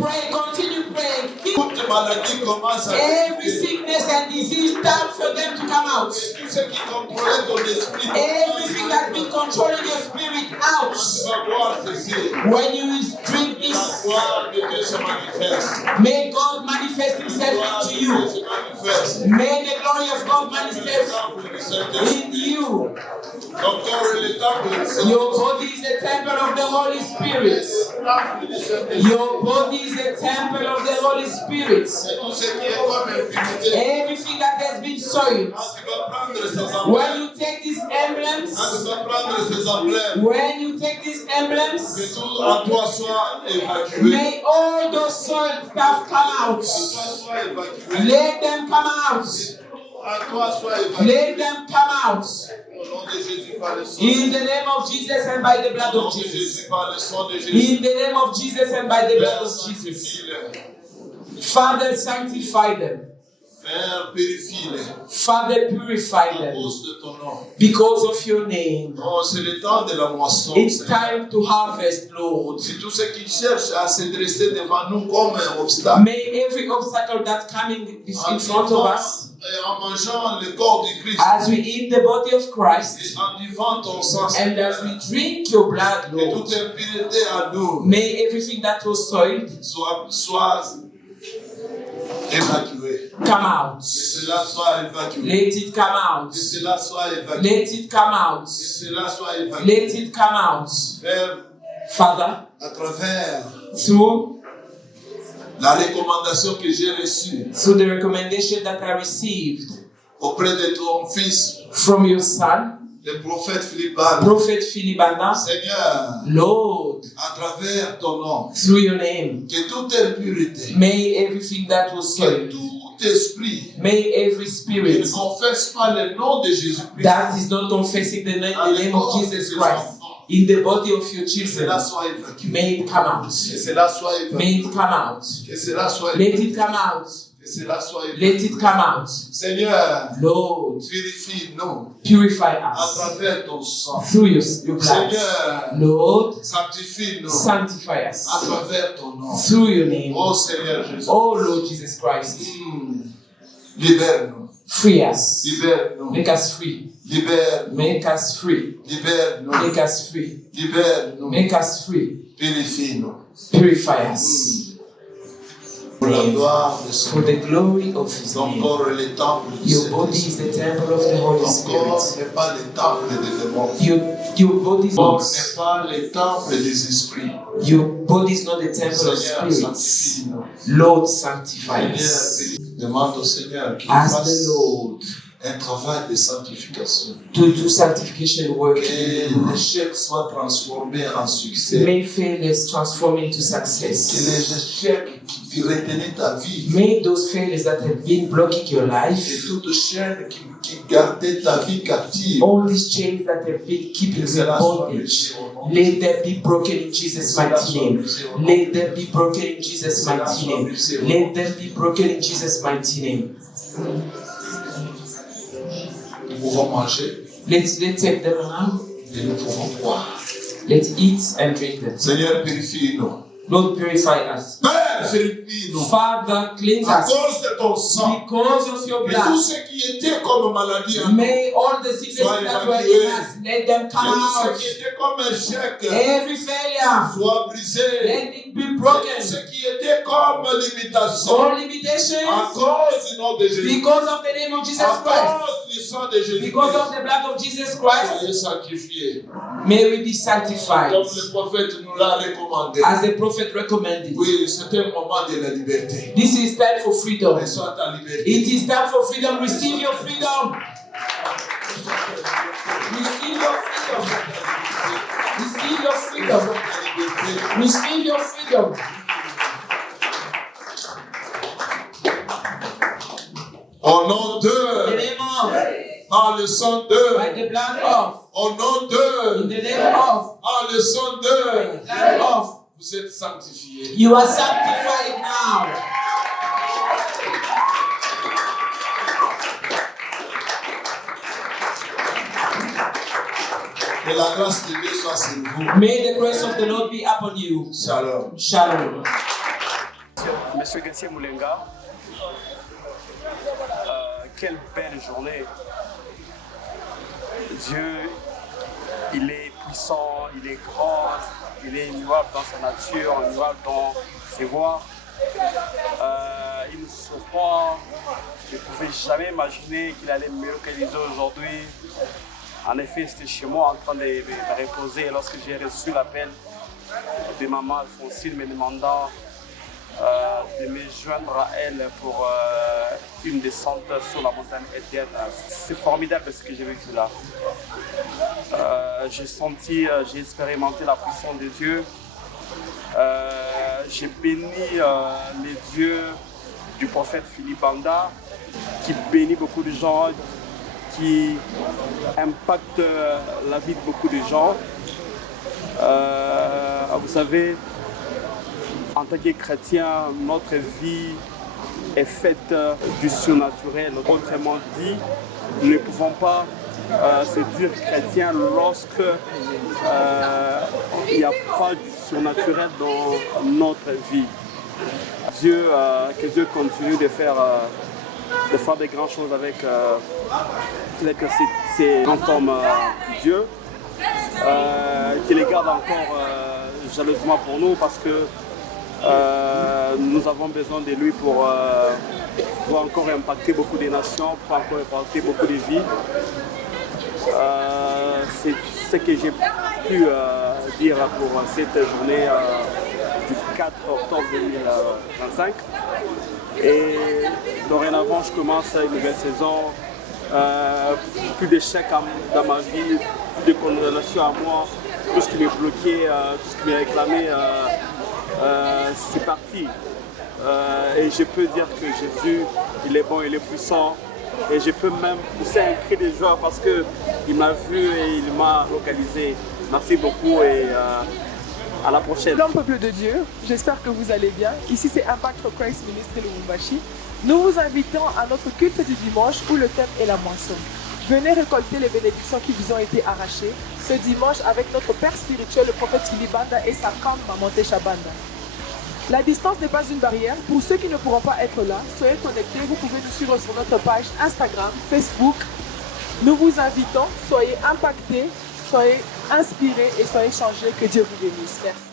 Pray, continue praying. Toute maladie commence à Every quitter. sickness and disease starts for them to come out. Tout ce qui contrôlait ton esprit. Everything that's been controlling your spirit out. Tu vas voir ceci. When you drink La this, gloire de Dieu se manifeste. may God manifest La Himself gloire de into Dieu you. se manifeste. May the glory of God Le manifest temple du Saint-Esprit. in you. Ton corps est le temple du Saint-Esprit. Your body is a temple of the Holy Spirit. Your body is a temple of the Holy Spirit. Et tout ce qui est comme impunité. Everything that has been soiled. Quand tu vas prendre ces When emblèmes, you take these quand emblems, tu vas prendre ces emblèmes, when you take these que emblems, tout en toi soit évacué. may all those soiled stuff come out. En toi soit évacué. Let them come out. En toi soit évacué. Let them come out. Au nom de Jésus, par le sang. In the name of Jesus and by the Au blood nom of de Jesus. Jésus, par le sang de Jésus. In the name of Jesus and by the blood Père, of Jesus. sanctifie-le. Father, sanctify them. Père, purifie-les. Father, purify À them. cause de ton nom. Because of your name. Oh, c'est le temps de la moisson. It's Seigneur. time to harvest, Lord. Si tous ceux qui cherchent à se dresser devant nous comme un obstacle, May every obstacle that's coming in front of us, en mangeant le corps du Christ, as we eat the body of Christ, et en buvant ton sang, and as we drink your blood, que Lord, toute impureté à nous may everything that was soiled soit évacuée. come out. Que cela soit évacué. Let it come out. Que cela soit évacué. Let it come out. Que cela soit évacué. Let it come out. Père, Father, à travers through la recommandation que j'ai reçue the recommendation that I received auprès de ton fils, from your son, le prophète Philippe Bana, Prophet Philibana, Seigneur, Lord, à travers ton nom, through your name, que toute impureté, may everything that was que soiled, tout esprit may every qui spirit ne confesse pas le nom de Jésus-Christ that is not confessing the name of Jesus Christ in the body of your que children, cela soit évacué. may it come out. Que cela soit évacué. May it come out. Que cela soit Let évacué. it come out. Que cela soit Let évacué. it come out. Seigneur, Lord, purifie-nous purify à us travers ton sang. through your blood. Seigneur, Lord, sanctifie-nous sanctify à us travers ton nom. through your name. Oh Seigneur Jésus. Oh Lord Jesus Christ, Libère-nous. free us. Libère-nous. Make us free. Libère-nous. Make us free. Libère-nous. Make us free. Libère-nous. Make us free. Purifie-nous. Purify us. Pour la gloire de son For nom. the glory of His Ton name. corps est le temple du Your body Saint-Esprit. is the temple of the Holy Ton corps Spirit. n'est pas le temple des démons. Your body is Ton corps not. n'est pas le temple des esprits. Your body is not the temple of Seigneur, spirits. sanctifie-nous. Lord, sanctify us. Seigneur, demande au Seigneur qu'il Ask fasse the Lord un travail de sanctification. to do sanctification work. Que l'échec soit transformé en succès. May failures transform into Que success. les échecs qui retenaient ta vie, May those failures that have been blocking your et life, toute chaîne qui gardait ta vie captive, all these chains that have been keeping you in bondage, let them be broken in Jesus' mighty name. Let them be broken in Jesus' mighty name. Let them be broken in Jesus' mighty name. nous pouvons manger Let's take them now. et nous pouvons boire. Let's eat and drink them. Seigneur, purifie-nous. Lord, purify us. Père, purifie-nous. Father, cleanse À us cause de ton sang. because of your Et tout blood. ce qui était comme maladie en nous, May all the sicknesses that were in us, let them et come tout out. ce qui était comme un chèque, Every failure, soit brisé. let it be Et tout broken. ce qui était comme limitation, All à limitations, cause du nom de Jésus, because of the name of Jesus à Christ, cause du sang de Jésus, because of the blood of Jesus Christ, soyez sanctifiés. may we be sanctified. Comme le prophète nous l'a recommandé. As the prophet recommended. Oui, c'est un moment de la liberté. This is time for freedom. Reçois ta liberté. It is time for freedom. Receive your freedom. Receive your freedom. Receive your freedom. Receive your freedom. Au nom In the de, name of, par le sang de, by the blood of, au nom in de, the name of, par le sang de, blood of, vous êtes sanctifiés. you are sanctified now. Que la grâce de Dieu soit sur vous. May the grace of the Lord be upon you. Shalom. Shalom. Monsieur Gassier Moulenga, quelle belle journée. Dieu, il est puissant, il est grand, il est immuable dans sa nature, immuable dans ses voies. Il nous surprend. Je ne pouvais jamais imaginer qu'il allait mieux que les autres aujourd'hui. En effet, c'était chez moi en train de reposer lorsque j'ai reçu l'appel de maman Alphonsine me demandant de me joindre à elle pour une descente sur la montagne Éden. C'est formidable ce que j'ai vécu là. J'ai senti, j'ai expérimenté la puissance de Dieu. J'ai béni les dieux du prophète Philippe Banda, qui bénit beaucoup de gens, qui impacte la vie de beaucoup de gens. Vous savez, En tant que chrétien, notre vie est faite du surnaturel. Autrement dit, nous ne pouvons pas se dire chrétien lorsque il n'y a pas du surnaturel dans notre vie. Que Dieu continue de faire des grandes choses avec ces grands hommes de Dieu, qu'il les garde encore jalousement pour nous parce que nous avons besoin de lui pour encore impacter beaucoup de nations, pour encore impacter beaucoup de vies. C'est ce que j'ai pu dire pour cette journée du 4 octobre 2025. Et dorénavant, je commence une nouvelle saison. Plus d'échecs dans ma vie, plus de condamnations à moi, tout ce qui m'est bloqué, tout ce qui m'est réclamé, c'est parti. Et je peux dire que Jésus, il est bon, il est puissant. Et je peux même pousser un cri de joie parce qu'il m'a vu et il m'a localisé. Merci beaucoup et à la prochaine. L'homme peuple de Dieu, j'espère que vous allez bien. Ici c'est Impact for Christ Ministry Lubumbashi. Nous vous invitons à notre culte du dimanche où le thème est la moisson. Venez récolter les bénédictions qui vous ont été arrachées ce dimanche avec notre père spirituel, le prophète Philibanda et sa femme Maman Tesha Banda. La distance n'est pas une barrière. Pour ceux qui ne pourront pas être là, soyez connectés. Vous pouvez nous suivre sur notre page Instagram, Facebook. Nous vous invitons, soyez impactés, soyez inspirés et soyez changés. Que Dieu vous bénisse. Merci.